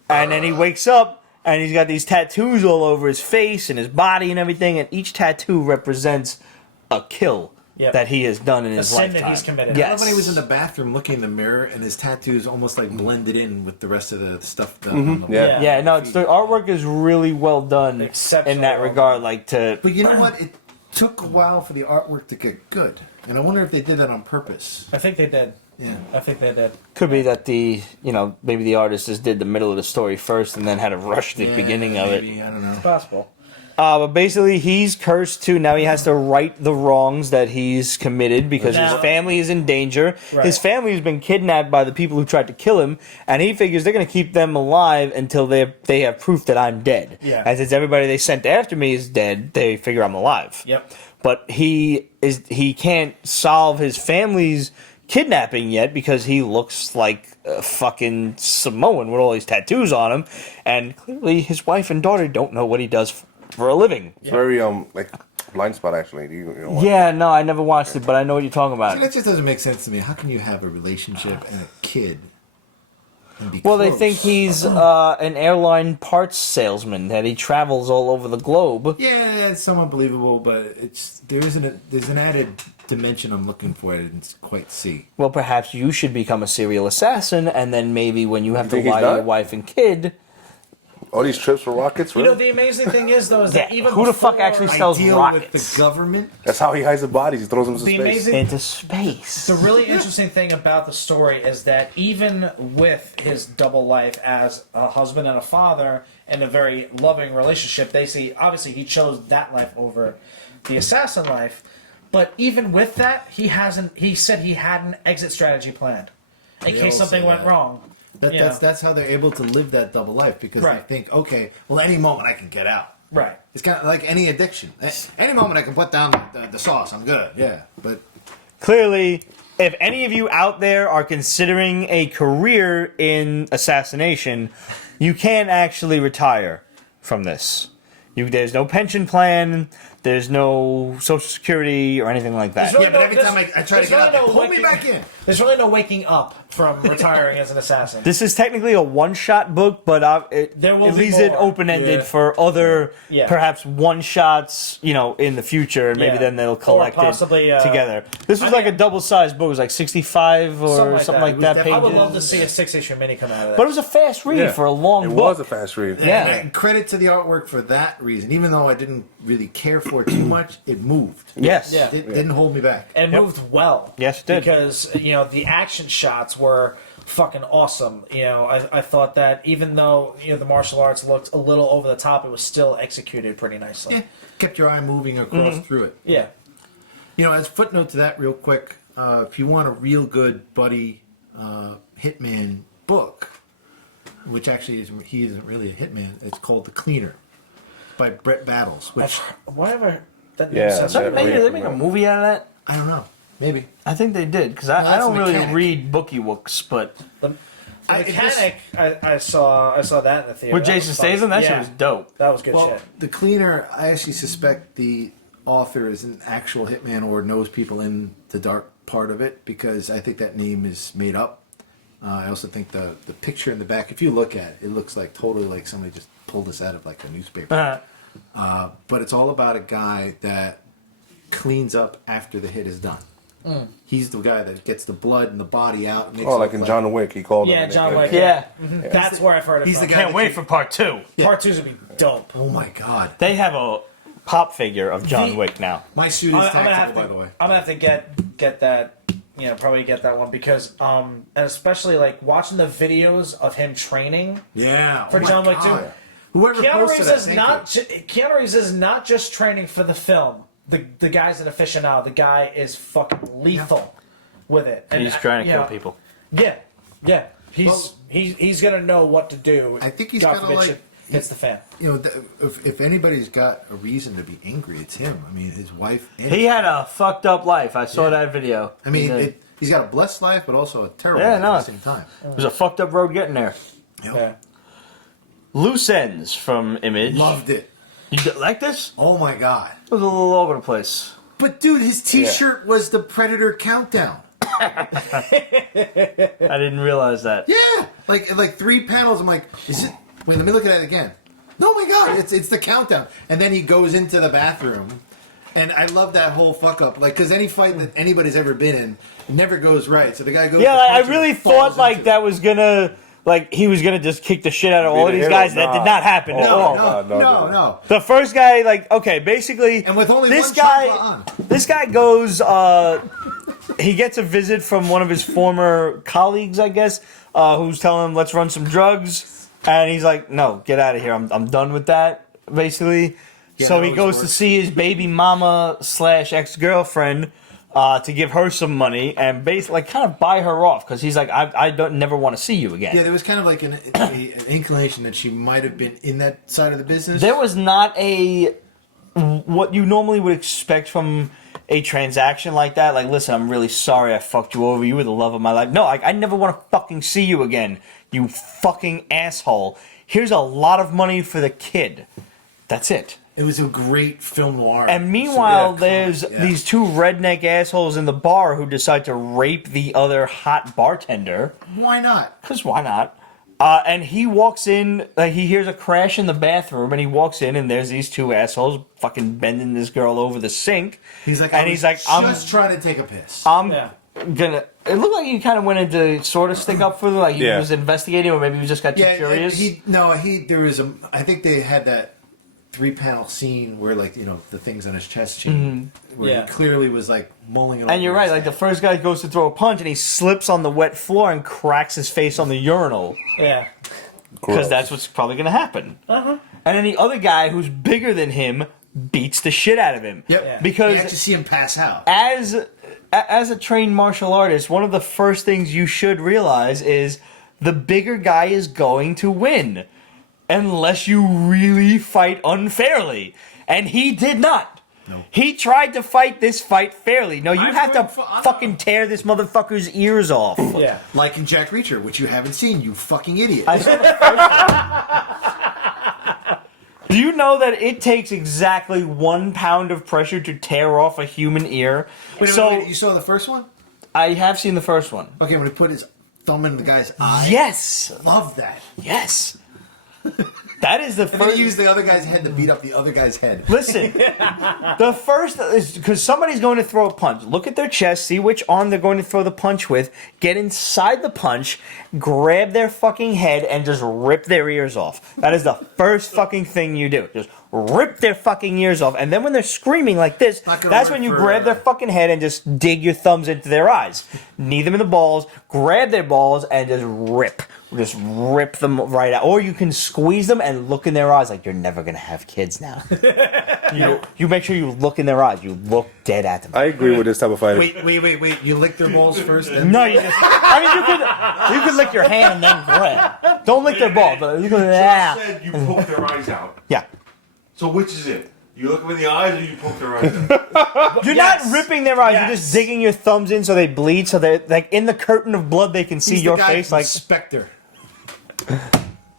And then he wakes up, and he's got these tattoos all over his face and his body and everything, and each tattoo represents a kill Yep. that he has done in his sin lifetime. that he's committed. Yes. I love when he was in the bathroom looking in the mirror and his tattoos almost like blended in with the rest of the stuff done on the wall. Yeah. Yeah, no, the artwork is really well done Exceptionally in that well regard. Like But you know what? It took a while for the artwork to get good. And I wonder if they did that on purpose. I think they did. Yeah. I think they did. could be that maybe the artist just did the middle of the story first and then had to rush the beginning of it. Maybe, I don't know. Possible. But basically, he's cursed too. Now he has to right the wrongs that he's committed because his Now- family is in danger. Right. His family has been kidnapped by the people who tried to kill him, and he figures they're going to keep them alive until they have proof that I'm dead. Yeah. And since everybody they sent after me is dead, they figure I'm alive. Yep. But he can't solve his family's kidnapping yet because he looks like a fucking Samoan with all these tattoos on him, and clearly his wife and daughter don't know what he does for a living. It's very like Blind Spot actually. You know what? Yeah, no, I never watched it, but I know what you're talking about. That just doesn't make sense to me. How can you have a relationship and a kid and be Well, they close? think he's an airline parts salesman, that he travels all over the globe. Yeah, it's somewhat believable, but there's an added dimension I'm looking for. I didn't quite see. Well, perhaps you should become a serial assassin, and then maybe when you have to think he's lie to your done? wife and kid... All these trips for rockets, You really? know, the amazing thing is, though, is that Yeah, even who the fuck before- actually I sells deal rockets with the government. That's how he hides the bodies. He throws them into The space. amazing- into space? The really interesting thing about the story is that even with his double life as a husband and a father and a very loving relationship, they see obviously he chose that life over the assassin life. But even with that, he said he had an exit strategy planned in They case all something say went that. wrong. That's how they're able to live that double life because Right. they think, okay, well, any moment I can get out. Right. It's kind of like any addiction. Any moment I can put down the sauce, I'm good. Yeah, but Clearly, if any of you out there are considering a career in assassination, you can't actually retire from this. There's no pension plan, there's no social security or anything like that. There's yeah, but every there's- time I try to there's get out, really they no pull me waking- back in. There's really no waking up from retiring as an assassin. This is technically a one-shot book, but it There will be leaves it more. open-ended Yeah. for other, Yeah. perhaps one-shots, in the future, and maybe Yeah. then they'll Or collect possibly, it together. This was I like mean- a double-sized book. It was like 65 or something like that It was pages. I would love to see a 6-issue mini come out of that. But it was a fast read Yeah. for a long It book. was a fast read. Yeah. And credit to the artwork for that reason, even though I didn't really care for for too much, it moved. Yes. Yeah. It didn't hold me back. And moved well. Yes, it did. Because, the action shots were fucking awesome. I thought that even though, the martial arts looked a little over the top, it was still executed pretty nicely. Yeah, kept your eye moving across through it. Yeah. As a footnote to that, real quick, if you want a real good buddy hitman book, which actually he isn't really a hitman, it's called The Cleaner by Brett Battles, which Whatever. That Yeah, sounds that- Maybe they make a movie out of that. I don't know, maybe. I think they did because Well, I that's don't a really mechanic. read bookie books, but The mechanic, I saw that in the theater. with That Jason was fun. Statham, that shit Yeah. was dope. That was good Well, shit. The Cleaner, I actually suspect the author is an actual hitman or knows people in the dark part of it, because I think that name is made up. I also think the picture in the back, if you look at it, it looks like totally like somebody just pulled this out of like a newspaper. But it's all about a guy that cleans up after the hit is done. He's the guy that gets the blood and the body out. And makes Oh, it like look in John Wick, he called Yeah, him. John Wick. Yeah. That's where I've heard it he's from. the guy Can't wait for part 2. Part 2's gonna be dope. Oh my god. They have a pop figure of John Wick now. My suit is tactical, by the way. I'm gonna have to get that. Probably get that one because, and especially like watching the videos of him training. Yeah. For oh my John Wick God. 2. Whoever Keanu posted Reeves that, is thank not. you. Keanu Reeves is not just training for the film. The guy's an aficionado. The guy is fucking lethal with it. And, He's trying to you kill know, people. Yeah. He's Well, he's gonna know what to do. I think he's God gotta, forbid like- shit hits the fan. If anybody's got a reason to be angry, it's him. I mean, his wife. And He had a fucked up life. I saw that video. I mean, He did. he's got a blessed life, but also a terrible Yeah, life no. at the same time. It was a fucked up road getting there. Yep. Yeah. Loose ends from Image. Loved it. Like this? Oh my god! It was a little over the place. But dude, his T-shirt was the Predator countdown. I didn't realize that. Yeah, like 3 panels. I'm like, is it? Wait, let me look at it again. No, my god, it's the countdown. And then he goes into the bathroom, and I love that whole fuck up. Like, because any fight that anybody's ever been in never goes right. So the guy goes. Yeah, to I punch him really and falls thought like into that was gonna, like he was gonna just kick the shit out of all the of these hero. guys. That did Nah. not happen at all. No. The first guy, like, okay, basically, And with only this one guy, chancla on. this guy goes, he gets a visit from one of his former colleagues, I guess, who's telling him, "Let's run some drugs," and he's like, "No, get out of here. I'm done with that." Basically, Yeah, so that he always goes to works. see his baby mama / ex-girlfriend. To give her some money and basically kind of buy her off because he's like, I don't never want to see you again. Yeah, there was kind of like an inclination that she might have been in that side of the business. There was not what you normally would expect from a transaction like that. Like, listen, I'm really sorry I fucked you over. You were the love of my life. No, I never want to fucking see you again, you fucking asshole. Here's a lot of money for the kid. That's it. It was a great film noir. And meanwhile, Yeah, there's yeah. these 2 redneck assholes in the bar who decide to rape the other hot bartender. Why not? Because why not? And he walks in, he hears a crash in the bathroom, and he walks in, and there's these 2 assholes fucking bending this girl over the sink. He's like, and he's like, I'm trying to take a piss. Yeah. gonna. It looked like he kind of went into sort of stick up for them, like he Yeah. was investigating, or maybe he just got too curious. There was I think they had that 3-panel scene where, like, the things on his chest chain, where Yeah. he clearly was like mulling it over. And you're right, his like the head. first guy goes to throw a punch, and he slips on the wet floor and cracks his face on the urinal. Yeah. Because that's what's probably going to happen. And then the other guy, who's bigger than him, beats the shit out of him. Yep. Yeah. Because you actually see him pass out. as a trained martial artist, one of the first things you should realize is the bigger guy is going to win. Unless you really fight unfairly. And he did not. No. He tried to fight this fight fairly. No, you I have to fought- fucking tear this motherfucker's ears off. Yeah. Like in Jack Reacher, which you haven't seen, you fucking idiot. I saw the first one. Do you know that it takes exactly 1 pound of pressure to tear off a human ear? Wait, So you saw the first one? I have seen the first one. Okay, when he put his thumb in the guy's eye. Yes. Love that. Yes. That is the And then first. you use the other guy's head to beat up the other guy's head. Listen, the first is because somebody's going to throw a punch. Look at their chest, see which arm they're going to throw the punch with, get inside the punch, grab their fucking head, and just rip their ears off. That is the first fucking thing you do. Just rip their fucking ears off. And then when they're screaming like this, Not gonna that's work when you for, grab their fucking head and just dig your thumbs into their eyes. Knee them in the balls, grab their balls, and just rip. Just rip them right out. Or you can squeeze them and look in their eyes like you're never going to have kids now. You make sure you look in their eyes. You look dead at them. I agree with this type of fighting. Wait. You lick their balls first, then? No, you just. I mean, you could lick your hand and then grab. Don't lick their balls, but you can. Josh said you poke their eyes out. Yeah. So which is it? You look them in the eyes or you poke their eyes out? You're Yes. not ripping their eyes. Yes. You're just digging your thumbs in so they bleed. So they're like in the curtain of blood, they can see He's your the guy face. from Like Spectre.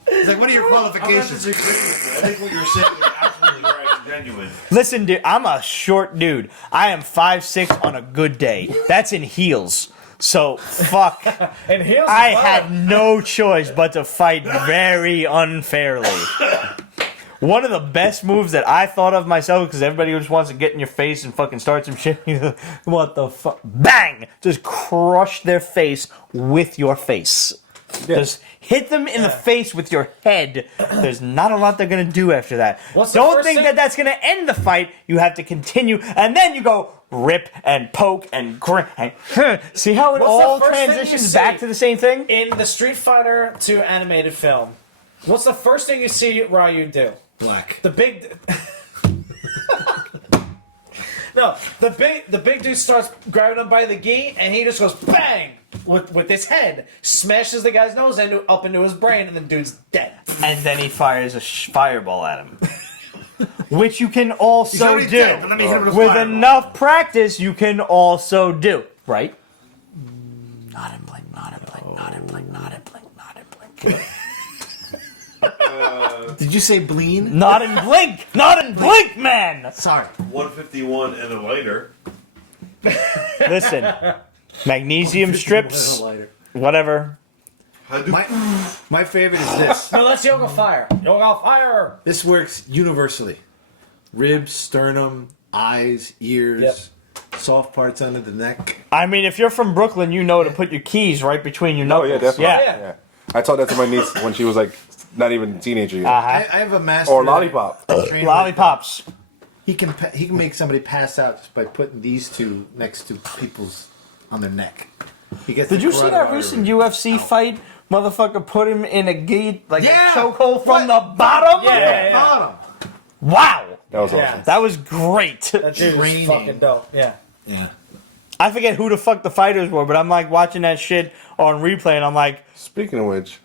He's like, what are your I'm not qualifications? disagreeing with you. I think what you're saying is absolutely right and genuine. listen, dude. I'm a short dude. I am 5'6" on a good day. That's in heels. So fuck. And heels. I as well. had no choice but to fight very unfairly. One of the best moves that I thought of myself, because everybody just wants to get in your face and fucking start some shit. What the fuck? Bang! Just crush their face with your face. Just hit them in the face with your head. There's not a lot they're gonna do after that. What's the Don't first think thing- that that's gonna end the fight. You have to continue, and then you go rip and poke and grin. And, see how it What's the all first thing you transitions see? back to the same thing? In the Street Fighter 2 animated film, what's the first thing you see Ryu do? Black. The big. No, the big dude starts grabbing him by the gi, and he just goes bang with his head, smashes the guy's nose up into his brain, and the dude's dead. And then he fires a fireball at him. Which you can also already do. dead, but let me hit him with a With fireball. enough practice, you can also do. Right? Not in blink, not in blink, not in blink, not in blink, not in blink. Did you say bleen? Not in blink! Not in blink, man! Sorry. 151 and a lighter. Listen. Magnesium strips, whatever. My favorite is this. No, that's Yoga Fire. Yoga Fire. This works universally. Ribs, sternum, eyes, ears, soft parts under the neck. I mean, if you're from Brooklyn, you know to put your keys right between your Oh knuckles. yeah, definitely. Yeah. Yeah. I taught that to my niece when she was like not even a teenager yet. Uh-huh. I have a master. Or lollipop. trainer. Lollipops. He can make somebody pass out just by putting these two next to people's on their neck. He gets Did the you see carotid that artery recent UFC fight? Motherfucker put him in a gate, like Yeah! a chokehold from What? the bottom? Yeah. Bottom. Wow. That was Yeah. awesome. That was great. That dude is Training. fucking dope. Yeah. Yeah. I forget who the fuck the fighters were, but I'm like watching that shit on replay and I'm like, Speaking of which,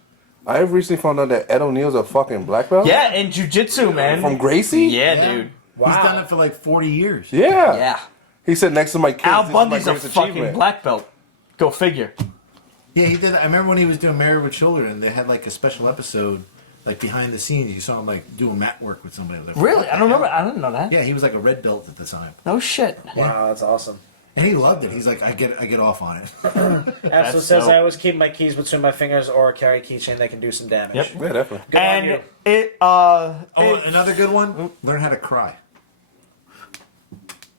I have recently found out that Ed O'Neill's a fucking black belt. yeah, in jiu-jitsu, man. From Gracie? Yeah, Yeah. dude. Wow. He's done it for like 40 years. Yeah. Yeah. He said next to my kids, Al this is my Bundy's a greatest fucking achievement. black belt. Go figure. Yeah, he did. I remember when he was doing Married with Children, they had like a special episode, like behind the scenes. You saw him like doing mat work with somebody. Like, Really? I don't remember. I didn't know that. Yeah, he was like a red belt at the time, No shit. Wow, that's awesome. and he loved it. He's like, I get off on it. Absolutely says dope. I always keep my keys between my fingers or carry a keychain that can do some damage. Yep. Yeah, definitely. Good on And you. it, Oh, it- another good one. Learn how to cry.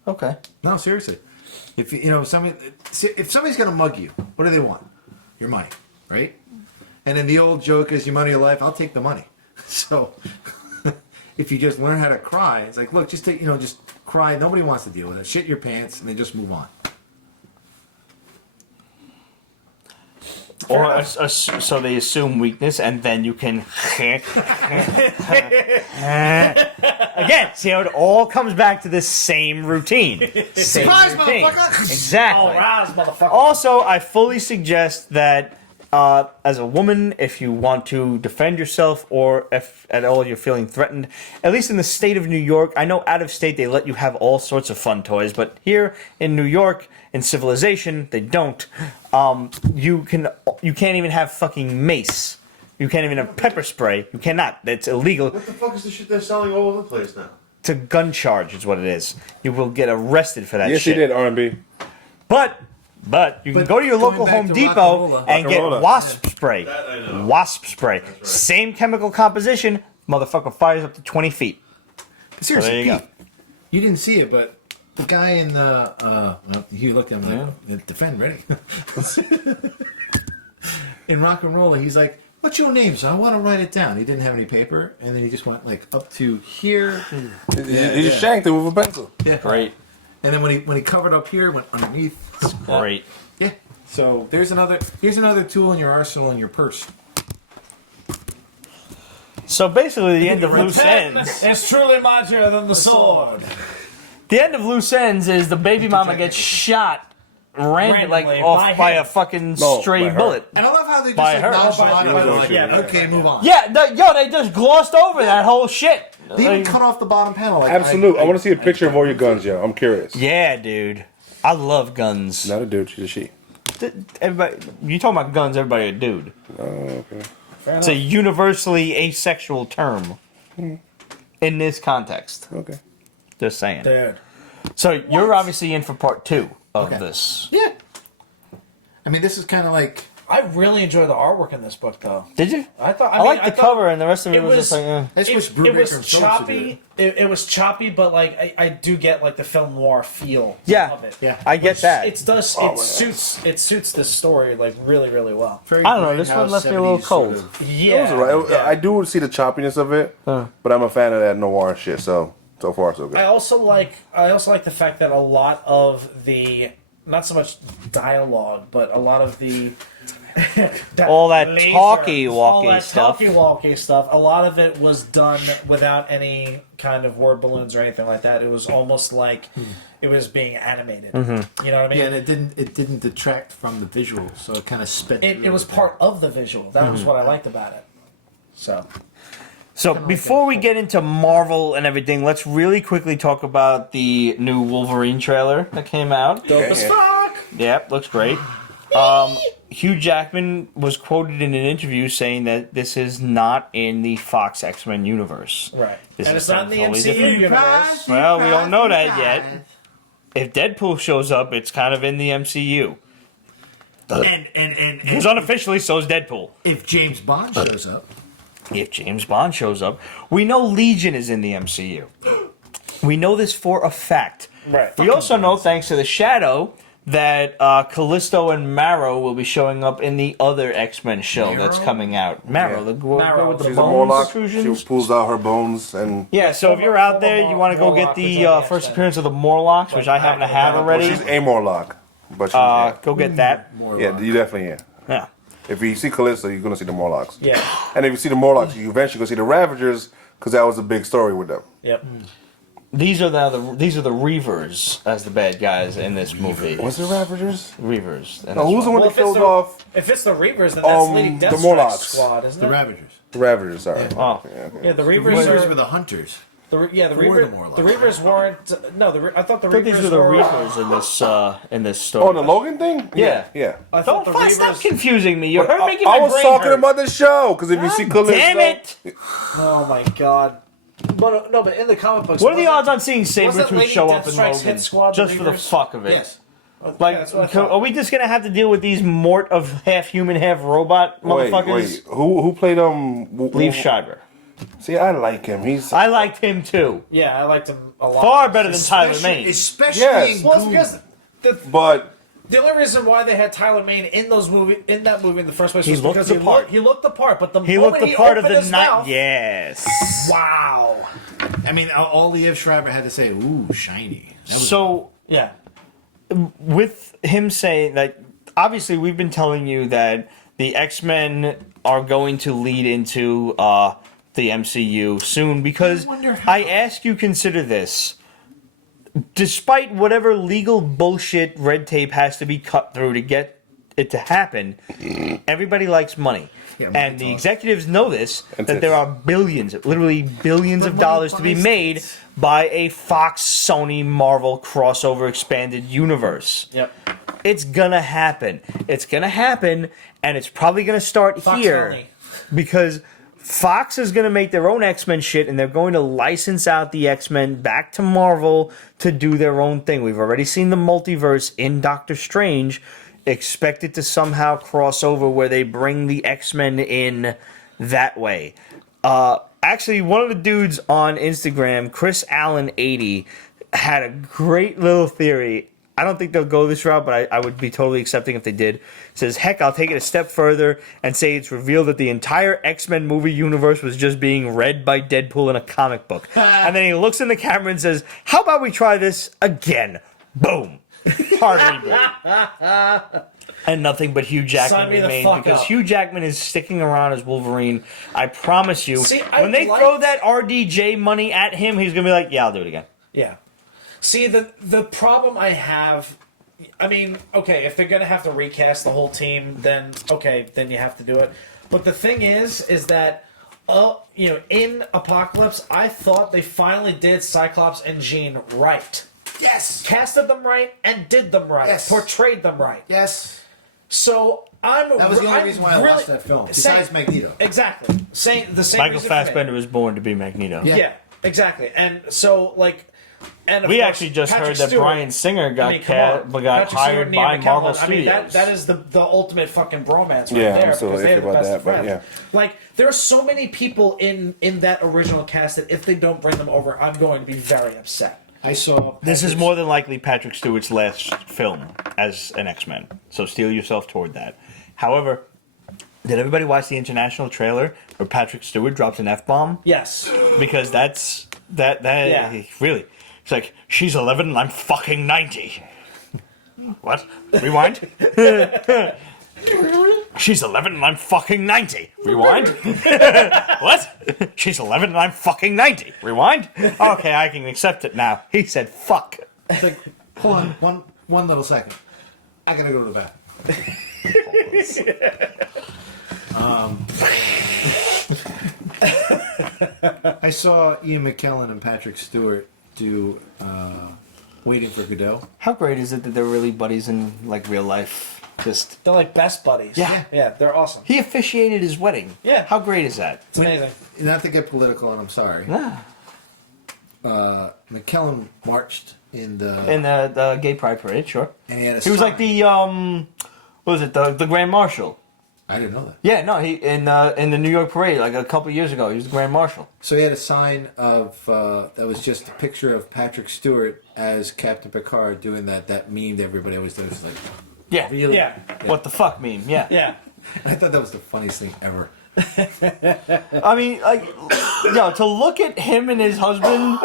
okay. No, seriously. If you know somebody, if somebody's gonna mug you, what do they want? Your money, right? And then the old joke is, "Your money of life." I'll take the money. So, if you just learn how to cry, it's like, look, just take, just cry. Nobody wants to deal with it. Shit your pants, and then just move on. Or so they assume weakness, and then you can. Again, see how it all comes back to the same routine. Same Surprise, routine. motherfucker! Exactly. All rise, motherfucker. Also, I fully suggest that as a woman, if you want to defend yourself or if at all you're feeling threatened, at least in the state of New York, I know out of state they let you have all sorts of fun toys, but here in New York, in civilization, they don't. You can't even have fucking mace. You can't even have pepper spray. You cannot. It's illegal. What the fuck is the shit they're selling all over the place now? It's a gun charge is what it is. You will get arrested for that Yes, shit. he did, R&B. But you can But go to your going local back Home to Depot Rock-a-Rolla. and get Rock-a-Rolla. wasp spray. That I know. Wasp spray. right. Same chemical composition, Motherfucker fires up to 20 feet. Seriously, there you Pete, you didn't see it, but the guy in the well, he looked at him like, defend, ready. In Rock and Roll, he's like, "What's your name, son? I want to write it down." He didn't have any paper, and then he just went like up to here. He just shanked it with a pencil. Yeah, Great. And then when he covered up here, went underneath. Great. Yeah. So here's another tool in your arsenal in your purse. So basically, the end of Loose Ends. It's truly mightier than the sword. The end of Loose Ends is the baby mama gets shot Randomly off by him. a fucking No, stray by her. bullet. And I love how they just By like her. nonchalant By about it, like, yeah, okay, move on. Yeah, they just glossed over that whole shit. They even Like, cut off the bottom panel. Like, Absolute. I want to see a picture of all your guns, yo. I'm curious. yeah, dude. I love guns. Not a dude, she's a she. Everybody, you talking about guns? Everybody a dude. Oh, okay. It's a universally asexual term in this context. Okay. Just saying. Dude. So you're obviously in for part 2 of Okay. this. Yeah. I mean, this is kind of like. I really enjoy the artwork in this book, though. Did you? I thought. I like the cover, and the rest of it it was was- just like. That's It, what it Brubaker was and Phillips would do. choppy. It was choppy, but like I do get like the film noir feel Yeah. of it. Yeah. I get that. It suits this story like really really well. Very I don't know, this one grindhouse left me a little 70s cold. sort of- Yeah. It was alright. yeah. I do see the choppiness of it, but I'm a fan of that noir shit. So far so good. I also like the fact that a lot of the not so much dialogue, but a lot of the All that laser- talky-walkie all that stuff. talky-walkie stuff. A lot of it was done without any kind of word balloons or anything like that. It was almost like it was being animated. Mm-hmm. You know what I mean? Yeah, and it didn't detract from the visual, so it kind of sped. It was part of the visual. That was what I liked about it. So before we get into Marvel and everything, let's really quickly talk about the new Wolverine trailer that came out. Dope as fuck. Yep, looks great. Hugh Jackman was quoted in an interview saying that this is not in the Fox X-Men universe. Right. This And is it's not in the totally MCU different. universe. Well, we don't know that yet. If Deadpool shows up, it's kind of in the MCU. And Because unofficially, so is Deadpool. if James Bond shows up, If James Bond shows up, we know Legion is in the MCU. We know this for a fact. Right. We also know, thanks to the Shadow, that Callisto and Marrow will be showing up in the other X-Men show that's Marrow? coming out. Marrow, Yeah. the girl Marrow. with the She's a bone Morlock. protrusions. She pulls out her bones and. Yeah, so if you're out there, you want to go get Morlock is the in the first X-Men. appearance of the Morlocks, which I happen to have Well, already. she's a Morlock, but she's Go get that. yeah, you definitely Yeah. If you see Callisto, you're gonna see the Morlocks. Yeah. And if you see the Morlocks, you eventually gonna see the Ravagers because that was a big story with them. Yep. These are the Reavers as the bad guys in this movie. Was it Ravagers? Reavers. And No, that's who's the why- one that if it's killed the- off If it's the Reavers, then that's Lady the Deathstrike's Morlocks. squad, isn't the it? Ravagers. the Ravagers? Sorry. Oh. Yeah, the The Reavers Reavers are were the hunters. the were the Morlocks. The Reavers weren't. No, I thought the I thought these Reavers were the were. Reavers in this story. Oh, the Logan thing? Yeah. Yeah. I thought Don't the stop Reavers. confusing me. You're making I my was brain talking hurt. about the show because if you see Callisto, Damn it! Oh my god. But no, but in the comic books. What are the wasn't- odds on seeing wasn't Sabretooth Lady show up in Deathstrike's Logan hit squad the just for the Reavers? fuck of it? Yes. Like, Yeah, that's what I thought. are we just gonna have to deal with these mort of half human, half robot motherfuckers? Wait. Who played Leave Schreiber. See, I like him. He's I liked him too. Yeah, I liked him a lot. Far better than Tyler Mane. Especially Yes. in Well, it's Goon. because but the only reason why they had Tyler Mane in that movie in the first place He was looked because the part. he looked the part. But the He moment looked the part of opened the his night. mouth, Yes. Wow. I mean, all Liev Schreiber had to say, "Ooh, shiny." That was So Yeah. with him saying that, obviously we've been telling you that the X-Men are going to lead into the MCU soon because I wonder how. I ask you consider this. Despite whatever legal bullshit red tape has to be cut through to get it to happen, everybody likes money. Yeah, money And the talks. executives know this, And that there are billions, literally billions But of money dollars to be buys made things. by a Fox, Sony, Marvel crossover expanded universe. Yep. It's gonna happen. It's gonna happen, and it's probably gonna start Fox here money. because Fox is gonna make their own X-Men shit, and they're going to license out the X-Men back to Marvel to do their own thing. We've already seen the multiverse in Doctor Strange. Expect it to somehow cross over where they bring the X-Men in that way. Actually, one of the dudes on Instagram, Chris Allen 80, had a great little theory. I don't think they'll go this route, but I would be totally accepting if they did. It says, heck, I'll take it a step further and say it's revealed that the entire X-Men movie universe was just being read by Deadpool in a comic book. And then he looks in the camera and says, how about we try this again? Boom. Hard reboot. And nothing but Hugh Jackman Sign me the remains fuck because up. Hugh Jackman is sticking around as Wolverine. I promise you. See, when they I throw liked- that RDJ money at him, he's going to be like, yeah, I'll do it again. Yeah. See, the problem I have, I mean, okay, if they're going to have to recast the whole team, then, okay, then you have to do it. But the thing is that, you know, in Apocalypse, I thought they finally did Cyclops and Jean right. Yes. Casted them right and did them right. Yes. Portrayed them right. Yes. So That was the only reason why I watched that film. Besides Magneto. Exactly. Saying the same Michael reason for me. Fassbender was born to be Magneto. Yeah, exactly. And so, like, and of We course, actually just Patrick heard that Stewart- Bryan Singer got, I mean, come on. got Patrick Stewart hired and Ian by Marvel McKellen, I mean, Studios. that is the ultimate fucking bromance right Yeah, I'm there. still because they're iffy the about best that, but friends. yeah. Like, there are so many people in that original cast that if they don't bring them over, I'm going to be very upset. I saw. This is more than likely Patrick Stewart's last film as an X-Men, so steel yourself toward that. However, did everybody watch the international trailer where Patrick Stewart drops an F-bomb? Yes. Because that Yeah. really, it's like, she's 11 and I'm fucking 90. What? Rewind? She's 11 and I'm fucking 90. Rewind? What? She's 11 and I'm fucking 90. Rewind? Okay, I can accept it now. He said fuck. It's like, hold on, one little second. I gotta go to the bathroom. I saw Ian McKellen and Patrick Stewart do Waiting for Godot. How great is it that they're really buddies in like real life? Just They're like best buddies. Yeah. Yeah, they're awesome. he officiated his wedding. Yeah. How great is that? It's amazing. Not to get political, and I'm sorry. Ah. McKellen marched in the In the gay pride parade, sure. and he had a He was like sign. the what was it? The Grand Marshal. I didn't know that. Yeah, no, he in the New York parade like a couple years ago. He was the Grand Marshal. So he had a sign of that was just a picture of Patrick Stewart as Captain Picard doing that meme that everybody always does. It's like, Yeah. really? Yeah. What the fuck meme? Yeah. Yeah. I thought that was the funniest thing ever. I mean, like, yo, to look at him and his husband,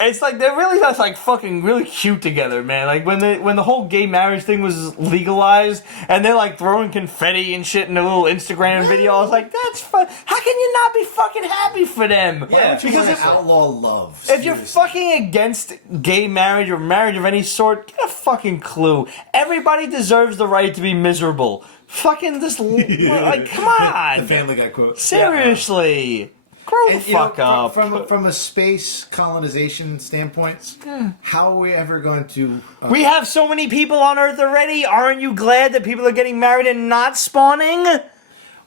it's like they're really just like fucking really cute together, man. Like when the whole gay marriage thing was legalized, and they're like throwing confetti and shit in a little Instagram video. I was like, that's fun. How can you not be fucking happy for them? Yeah. because if outlaw love. If you're seriously. fucking against gay marriage or marriage of any sort, get a fucking clue. Everybody deserves the right to be miserable. Fucking just, like, come on. the Family Guy quote. Seriously. Grow the And, you know, fuck up. From a space colonization standpoint, how are we ever going to? We have so many people on Earth already. Aren't you glad that people are getting married and not spawning? Well,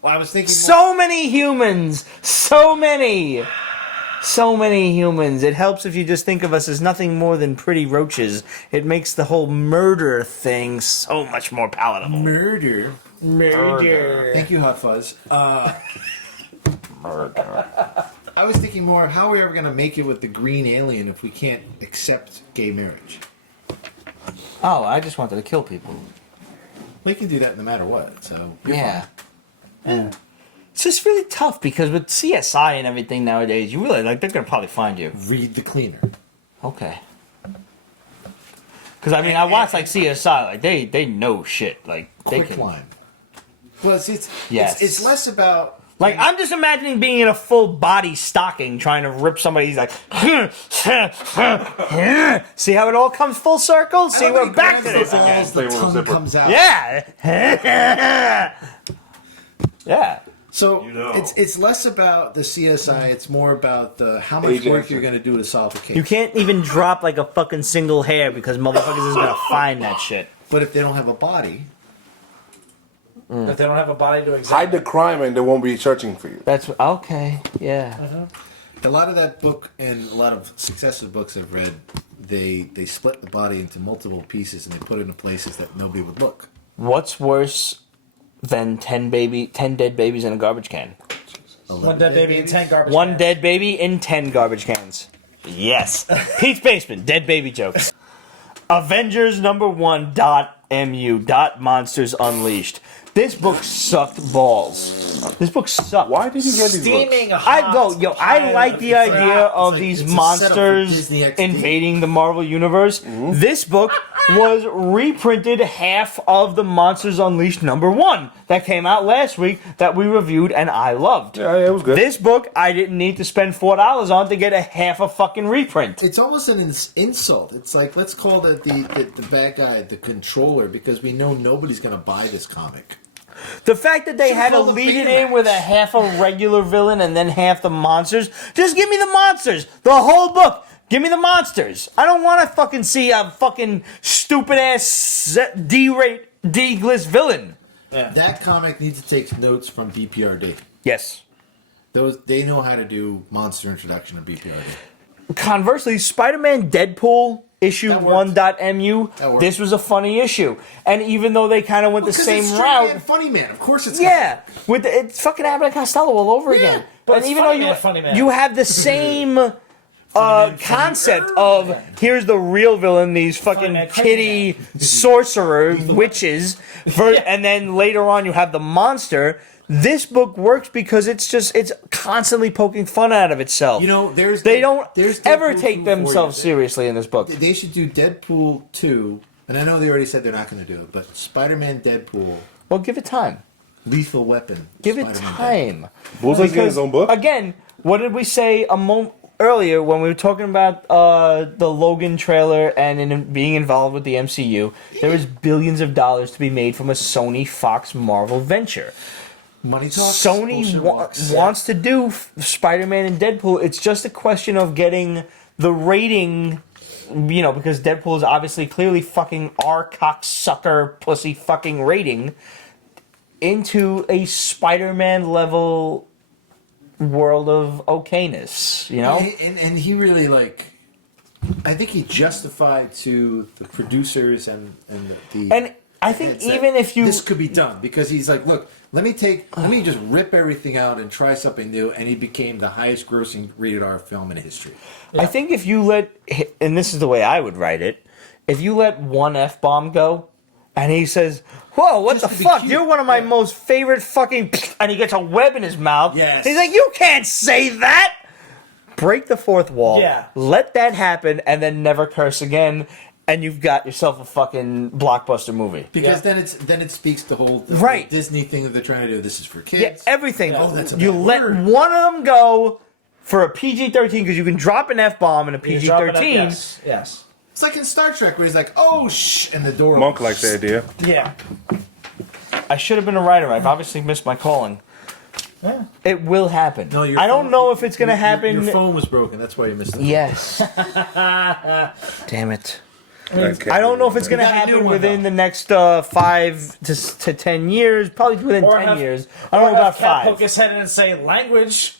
I was thinking. So many humans. So many. So many humans. It helps if you just think of us as nothing more than pretty roaches. It makes the whole murder thing so much more palatable. Murder. Murder. Thank you, Hot Fuzz. Murder. I was thinking more, how are we ever going to make it with the green alien if we can't accept gay marriage? Oh, I just wanted to kill people. We can do that no matter what. So you're Yeah. fine. It's just really tough because with CSI and everything nowadays, you realize like they're gonna probably find you. Read the cleaner. Okay. Because I mean, I watch like CSI, like they know shit, like they Quick can. line. Well, it's Yes. it's less about. Like I'm just imagining being in a full body stocking, trying to rip somebody. He's like, see how it all comes full circle. See, I love we're when he back to grabs this the again. balls, the tongue Zipper. comes out. Yeah. Yeah. So You know. it's less about the CSI. It's more about the how much Agent. work you're going to do to solve a case. You can't even drop like a fucking single hair because motherfuckers is gonna find that shit. But if they don't have a body, If they don't have a body to Hide examine. the crime and they won't be searching for you. That's okay. Yeah. a lot of that book and a lot of successive books I've read, they split the body into multiple pieces and they put it in places that nobody would look. What's worse than 10 dead babies in a garbage can? One dead baby and 10 garbage One cans. dead baby in 10 garbage cans. Yes. Pete's Basement, dead baby jokes. Avengers #1.mu. Monsters Unleashed. This book sucked balls. This book sucked. Why did you get these Steaming books? I like the idea of these it's a setup for monsters Disney XD. invading the Marvel Universe. This book was reprinted half of the Monsters Unleashed #1 that came out last week that we reviewed and I loved. Yeah, it was good. This book I didn't need to spend $4 on to get a half a fucking reprint. It's almost an insult. It's like, let's call the bad guy the controller, because we know nobody's going to buy this comic. The fact that they Should had to call the lead it Betamax. in with a half a regular villain and then half the monsters. Just give me the monsters. The whole book. Give me the monsters. I don't want to fucking see a fucking stupid ass D-rate D-list villain. That comic needs to take notes from BPRD. Yes. They know how to do monster introduction of BPRD. Conversely, Spider-Man Deadpool issue That worked. 1.mu, That worked. this was a funny issue. And even though they kind of went the same route. Man, funny man, of course it's Yeah, it's fucking Abbott and Costello all over again. but And it's even Funny though Man, Funny Man. you have the same concept of here's the real villain, these fucking Man, Crazy kitty sorcerer witches, and then later on you have the monster. This book works because it's constantly poking fun out of itself. You know, they don't there's ever Deadpool 2 take for themselves you. seriously in this book. They should do Deadpool 2, and I know they already said they're not going to do it, but Spider-Man Deadpool, Well, give it time. Lethal Weapon. Give it Spider-Man time. Bullseye's getting his own book? Again, what did we say a moment earlier when we were talking about the Logan trailer and being involved with the MCU? There is billions of dollars to be made from a Sony Fox Marvel venture. Money talks. Sony bullshit walks. wants to do Spider-Man and Deadpool. It's just a question of getting the rating, because Deadpool is obviously clearly fucking our cocksucker pussy fucking rating into a Spider-Man level world of okayness, And he really, I think he justified to the producers and the And I think heads that even if you... this could be done, because he's like, look, let me just rip everything out and try something new, and he became the highest grossing rated R film in history. I think if you let... And this is the way I would write it. If you let one F-bomb go, and he says, whoa, what Just the to be fuck? cute. You're one of my most favorite fucking... And he gets a web in his mouth. Yes. He's like, you can't say that! Break the fourth wall. Yeah. Let that happen, and then never curse again. And you've got yourself a fucking blockbuster movie. Because then it speaks the whole Right. Disney thing that they're trying to do. This is for kids. Yeah, everything. Oh, that's a you bad let word. one of them go for a PG-13 because you can drop an F-bomb in a You drop it up, PG-13. Yes. It's like in Star Trek where he's like, oh, shh, and the door Monk opens. likes the idea. Yeah. I should have been a writer. I've obviously missed my calling. Yeah. It will happen. No, I don't know if it's going to happen. Your phone was broken. That's why you missed it. Yes. Damn it. Okay. I don't know if it's going to We got a new happen one, within though. the next 5 to 10 years. Probably within Or 10 have- years. I don't know about Cat 5. poke his head in and say, language.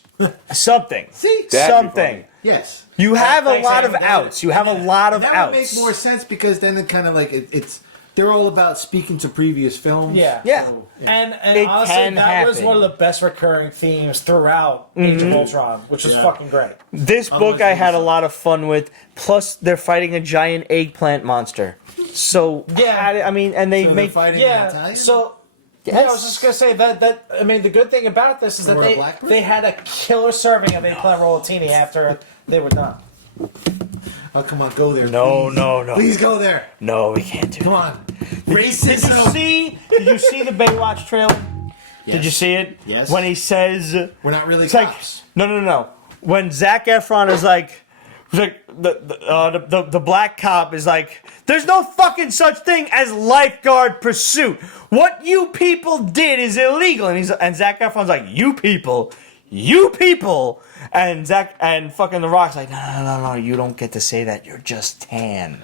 Something. See? That'd be Something. funny. Yes. You have a Thanks, lot of Adam. outs. You have a lot of That outs. would make more sense, because then it kind of like it's they're all about speaking to previous films. Yeah. Yeah. So, And It honestly, can that was happen. one of the best recurring themes throughout Age of Voltron, which was Yeah. fucking great. This Otherwise, book I it had a was- lot of fun with. Plus, they're fighting a giant eggplant monster. So Yeah. I mean, and they So they're make fighting in Yeah. Italian? So. Yes. Yeah, I was just gonna say that. I mean, the good thing about this is that Or a blackbird? they had a killer serving of eggplant rollatini after they were done. Oh, come on, go there. No, please. no, no. Please go there. no, we can't do. Come That. on. Did Racism. you see the Baywatch trailer? Did you Yes. see it? Yes. When he says, We're not really it's like, cops. no. When Zac Efron is like the black cop is like, there's no fucking such thing as lifeguard pursuit. What you people did is illegal. And Zac Efron's like, you people. And Zac and fucking The Rock's like, no, you don't get to say that. You're just tan.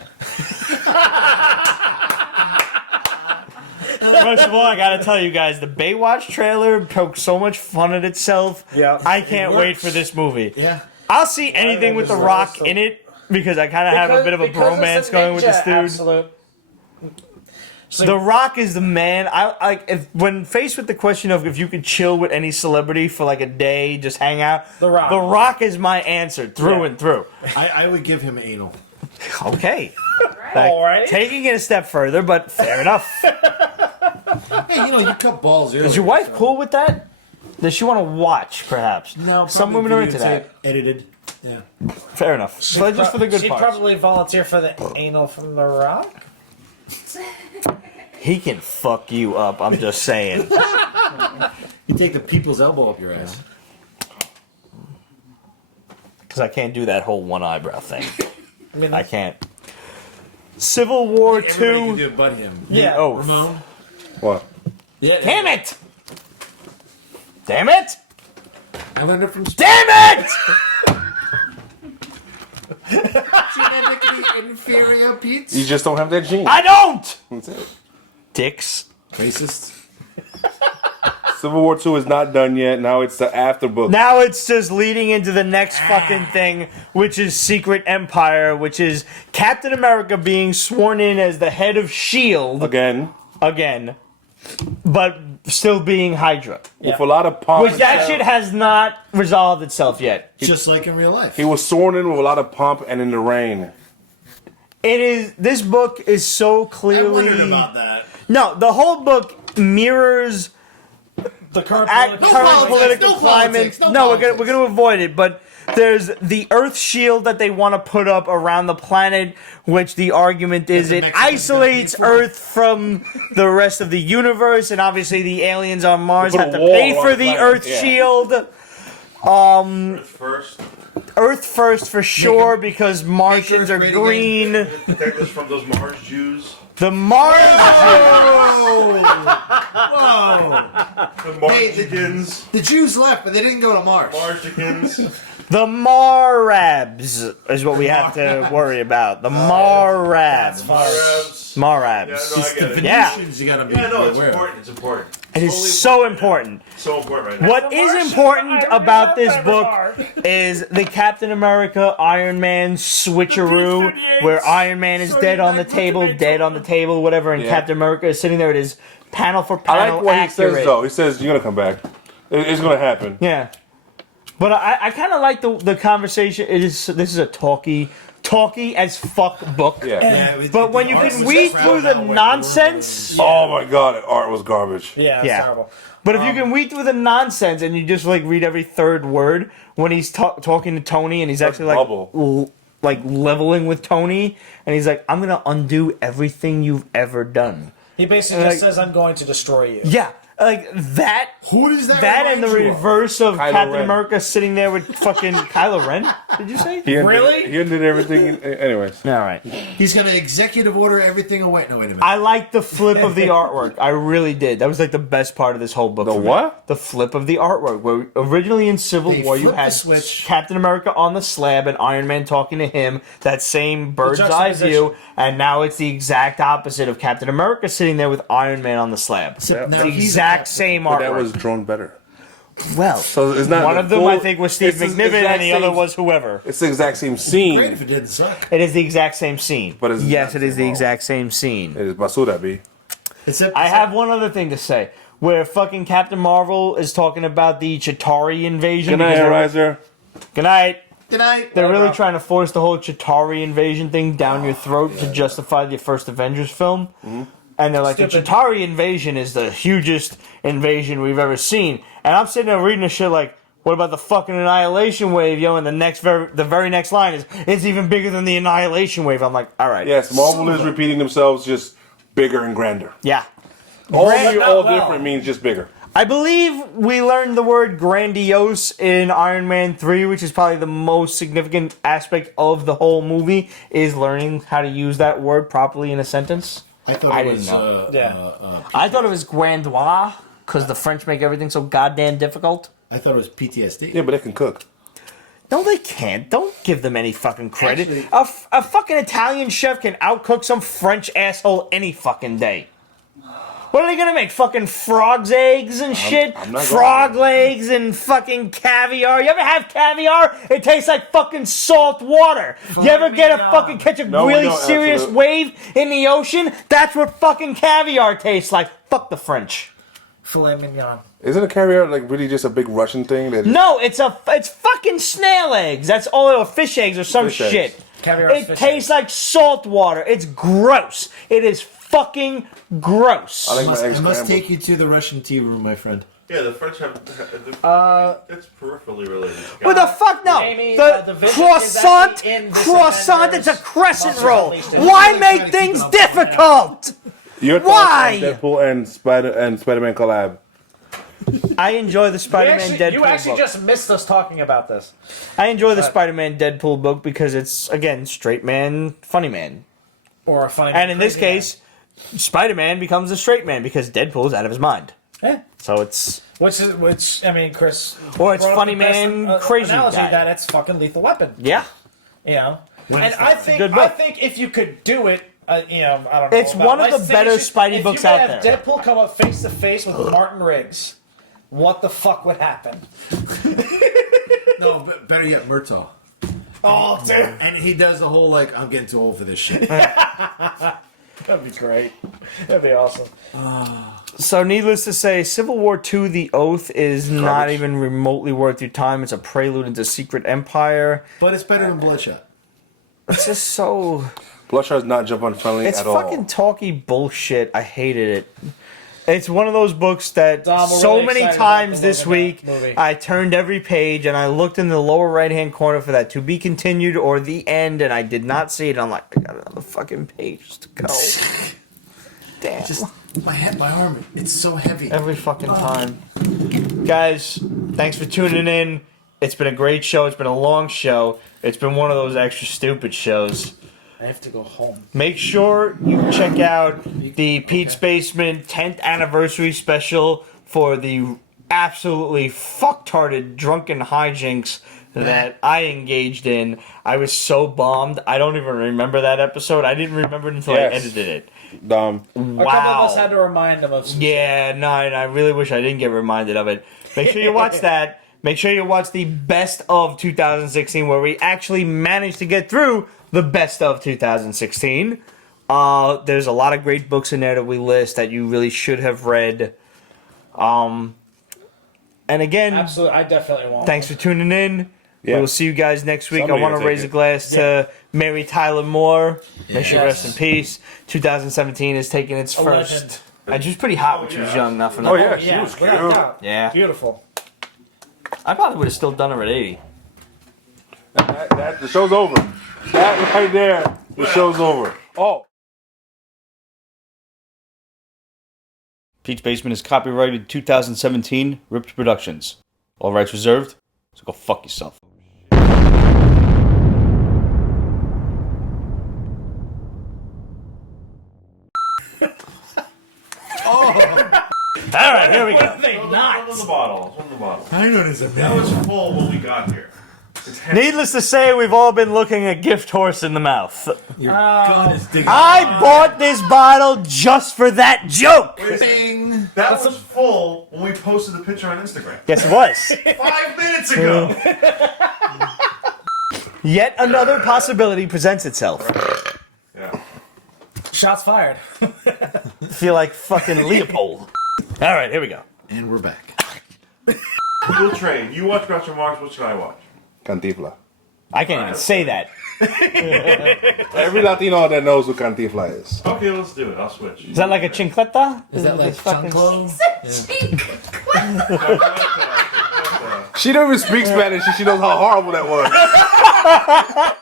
First of all, I gotta tell you guys, the Baywatch trailer poked so much fun at itself. Yeah. I can't wait works. for this movie. Yeah. I'll see anything with The Rock in it because I kind of have a bit of a bromance going with this dude. Absolute. So, The Rock is the man. I like when faced with the question of if you could chill with any celebrity for like a day, just hang out. The Rock. The Rock is my answer through and through. I would give him anal. Okay. Like, Alright. Taking it a step further, but fair enough. Hey, you cut balls earlier. Is your wife cool with that? Does she want to watch, perhaps? No, Some women are into that. Edited. Yeah. Fair enough. So just for the good she'd parts. probably volunteer for the anal from The Rock. He can fuck you up, I'm just saying. You take the people's elbow up your ass. Because I can't do that whole one eyebrow thing. I mean, I can't. Civil War Everybody can 2. do it but him. Yeah. Oh, Ramon? What? Yeah. damn it! Damn it! I learned it from Damn it! genetically inferior Pete's. You just don't have that gene. I don't! That's it. Dicks. Racist. Civil War 2 is not done yet. Now it's the after book. Now it's just leading into the next fucking thing, which is Secret Empire, which is Captain America being sworn in as the head of S.H.I.E.L.D. Again, but still being Hydra. with a lot of pomp. Which and that shout. shit has not resolved itself yet. Just like in real life. He was sworn in with a lot of pomp and in the rain. It is. This book is so I clearly. wondered about that. No, the whole book mirrors the current current politics, political no climate. politics, no No, politics. we're gonna avoid it. But there's the Earth shield that they want to put up around the planet, which the argument is the it Mexicans isolates gonna pay for it? Earth from the rest of the universe, and obviously the aliens on Mars Put a have to wall pay around for the the planet, Earth yeah. shield. First, Earth first for sure because Martians Earth are great green. protect us from those Mars Jews. The Mars. Whoa! Whoa! The Hey, Margicans. The Jews left, but they didn't go to Mars. Margicans. The Marabs is what we have to worry about. The Marabs. Marabs. Marabs. Yeah, no, I It's get the it. Yeah. Venetians you gotta be Yeah, no, it's aware of. important. It's important. It is so important. So important right now. What is important about this book is the Captain America Iron Man switcheroo, where Iron Man is dead on the table, whatever, and Yeah. Captain America is sitting there. It is panel for I panel like what accurate. he says, though. He says, you're going to come back. It's going to happen. Yeah, but I kind of like the conversation. This is a talky as fuck book. Yeah. Yeah, But when you can weed through the nonsense, Oh, my God. The art was garbage. Yeah, it's Yeah. terrible. but if you can weed through the nonsense and you just like read every third word when he's talking to Tony and he's actually like bubble. like leveling with Tony and he's like, I'm gonna undo everything you've ever done. He basically Like- just says, "I'm going to destroy you." Yeah, like that. Who does that? That and the remind you of? reverse of Kylo Captain Ren. America sitting there with fucking Kylo Ren. Did you say? He undid, Really? He undid everything. Anyways. All right. He's gonna executive order everything away. No, wait a minute. I like the flip of the artwork. I really did. That was like the best part of this whole book. The for me. what? The flip of the artwork. Where originally in Civil They War you flipped the had switch. Captain America on the slab and Iron Man talking to him. That same bird's eye juxtaposition. view, and now it's the exact opposite of Captain America sitting there with Iron Man on the slab. Except now The he's exact a- same But that artwork. was drawn better. Well, So it's not one the of them full- I think was Steve it's the McNiven, exact and the other same- was whoever. It's the exact same Great scene. if it didn't suck. It is the exact same scene. But it's yes, not it is the wrong. exact same scene. It is Basura, B. Except I have one other thing to say. Where fucking Captain Marvel is talking about the Chitauri invasion. Good night, because they're- Riser. Good night. Good night. They're really trying to force the whole Chitauri invasion thing down your throat to justify the first Avengers film. And they're like, Stupid. the Chitauri invasion is the hugest invasion we've ever seen. And I'm sitting there reading this shit like, what about the fucking Annihilation Wave, yo? And the very next line is, it's even bigger than the Annihilation Wave. I'm like, all right. Yes, Marvel is repeating themselves, just bigger and grander. Yeah. All well. different means just bigger. I believe we learned the word grandiose in Iron Man 3, which is probably the most significant aspect of the whole movie, is learning how to use that word properly in a sentence. I thought I it didn't was. know. Yeah. I thought it was grandois, because the French make everything so goddamn difficult. I thought it was PTSD. Yeah, but they can cook. No, they can't. Don't give them any fucking credit. Actually- A fucking Italian chef can outcook some French asshole any fucking day. What are they gonna make? Fucking frog's eggs and shit? I'm not Frog going legs and fucking caviar. You ever have caviar? It tastes like fucking salt water. You ever catch a No, we really don't, serious absolutely. wave in the ocean? That's what fucking caviar tastes like. Fuck the French. Filet mignon. Isn't a caviar like really just a big Russian thing? That No, it's fucking snail eggs. That's all, or fish eggs or some Fish eggs. shit. Caviar is It fish tastes like salt water. It's gross. It is fucking gross. I like my eggs I must scrambled. take you to the Russian tea room, my friend. Yeah, the French have. It's peripherally related. What the fuck? No. Jamie, the the vision is croissant. actually in this Croissant. Avengers It's a crescent Monsters roll. Unleashed. Why Really make trying to things keep it up. difficult? Your Why? thoughts on Deadpool and Spider-Man collab? I enjoy the Spider-Man Deadpool You actually book. just missed us talking about this. I enjoy the Spider-Man Deadpool book because it's, again, straight man, funny man. Or a funny. And in this crazy case, Spider-Man becomes a straight man because Deadpool's out of his mind. man. Yeah. So it's... Which I mean, Chris. Or it's brought up funny the best, man, crazy analogy guy. that it's fucking Lethal Weapon. Yeah. You know. When And is I that? think Good book. if you could do it, you know, I don't know. It's about one of my the better station, Spidey books out If you could have Deadpool come up face to face with Martin Riggs, what the fuck would happen? No, but better yet, Murtaugh. Oh, dude, And he does the whole, like, I'm getting too old for this shit. that'd be great. That'd be awesome. So needless to say, Civil War II, The Oath, is not Garbage. even remotely worth your time. It's a prelude into Secret Empire. But it's better than Bloodshot. It's just so... Bloodshot's not jump on friendly It's at all. fucking talky bullshit. I hated it. It's one of those books that Dom, we're so really many excited times about the this Logan week movie. I turned every page and I looked in the lower right hand corner for that to be continued or the end and I did not see it. I'm like, I got another fucking page to go. Damn. Just my arm, it's so heavy. Every fucking time. Guys, thanks for tuning in. It's been a great show. It's been a long show. It's been one of those extra stupid shows. I have to go home. Make sure you check out the Pete's Basement 10th anniversary special for the absolutely fucktarded drunken hijinks that I engaged in. I was so bombed. I don't even remember that episode. I didn't remember it until I Yes. edited it. A couple of Wow. us had to remind them of some Yeah, no, and I really wish I didn't get reminded of it. Make sure you watch that. Make sure you watch the best of 2016 where we actually managed to get through the best of 2016. There's a lot of great books in there that we list that you really should have read. And again, Absolutely, I definitely won't. thanks for tuning in. Yeah. We will see you guys next week. Somebody I want will to take raise a it. glass to Mary Tyler Moore. May she Yes. rest in peace. 2017 is taking its A first. legend. And she was pretty hot when she was young. Nothing. Oh yeah, she Yeah, was without cute. doubt. Yeah. Beautiful. I probably would have still done her at 80. The show's over. That right there, the show's over. Oh. Pete's Basement is copyrighted 2017, Ripped Productions. All rights reserved, so go fuck yourself. All right, here we go. One in the bottle. One in the bottle. I know this is That was full when we got here. It's heavy. Needless to say, we've all been looking a gift horse in the mouth. Your gun is digging. I bought this bottle just for that joke. Ding. That was full when we posted the picture on Instagram. Yes, it was. 5 minutes ago. Yet another possibility presents itself. Yeah. Shots fired. I feel like fucking Leopold. All right, here we go. And we're back. We'll trade. You watch Groucho Marx. What should I watch? Cantifla. I can't even say that. Every Latino that knows who Cantifla is. Okay, let's do it. I'll switch. Is that like a chincleta? Is that like fucking- Chanclo? She don't even speak Spanish and she knows how horrible that was.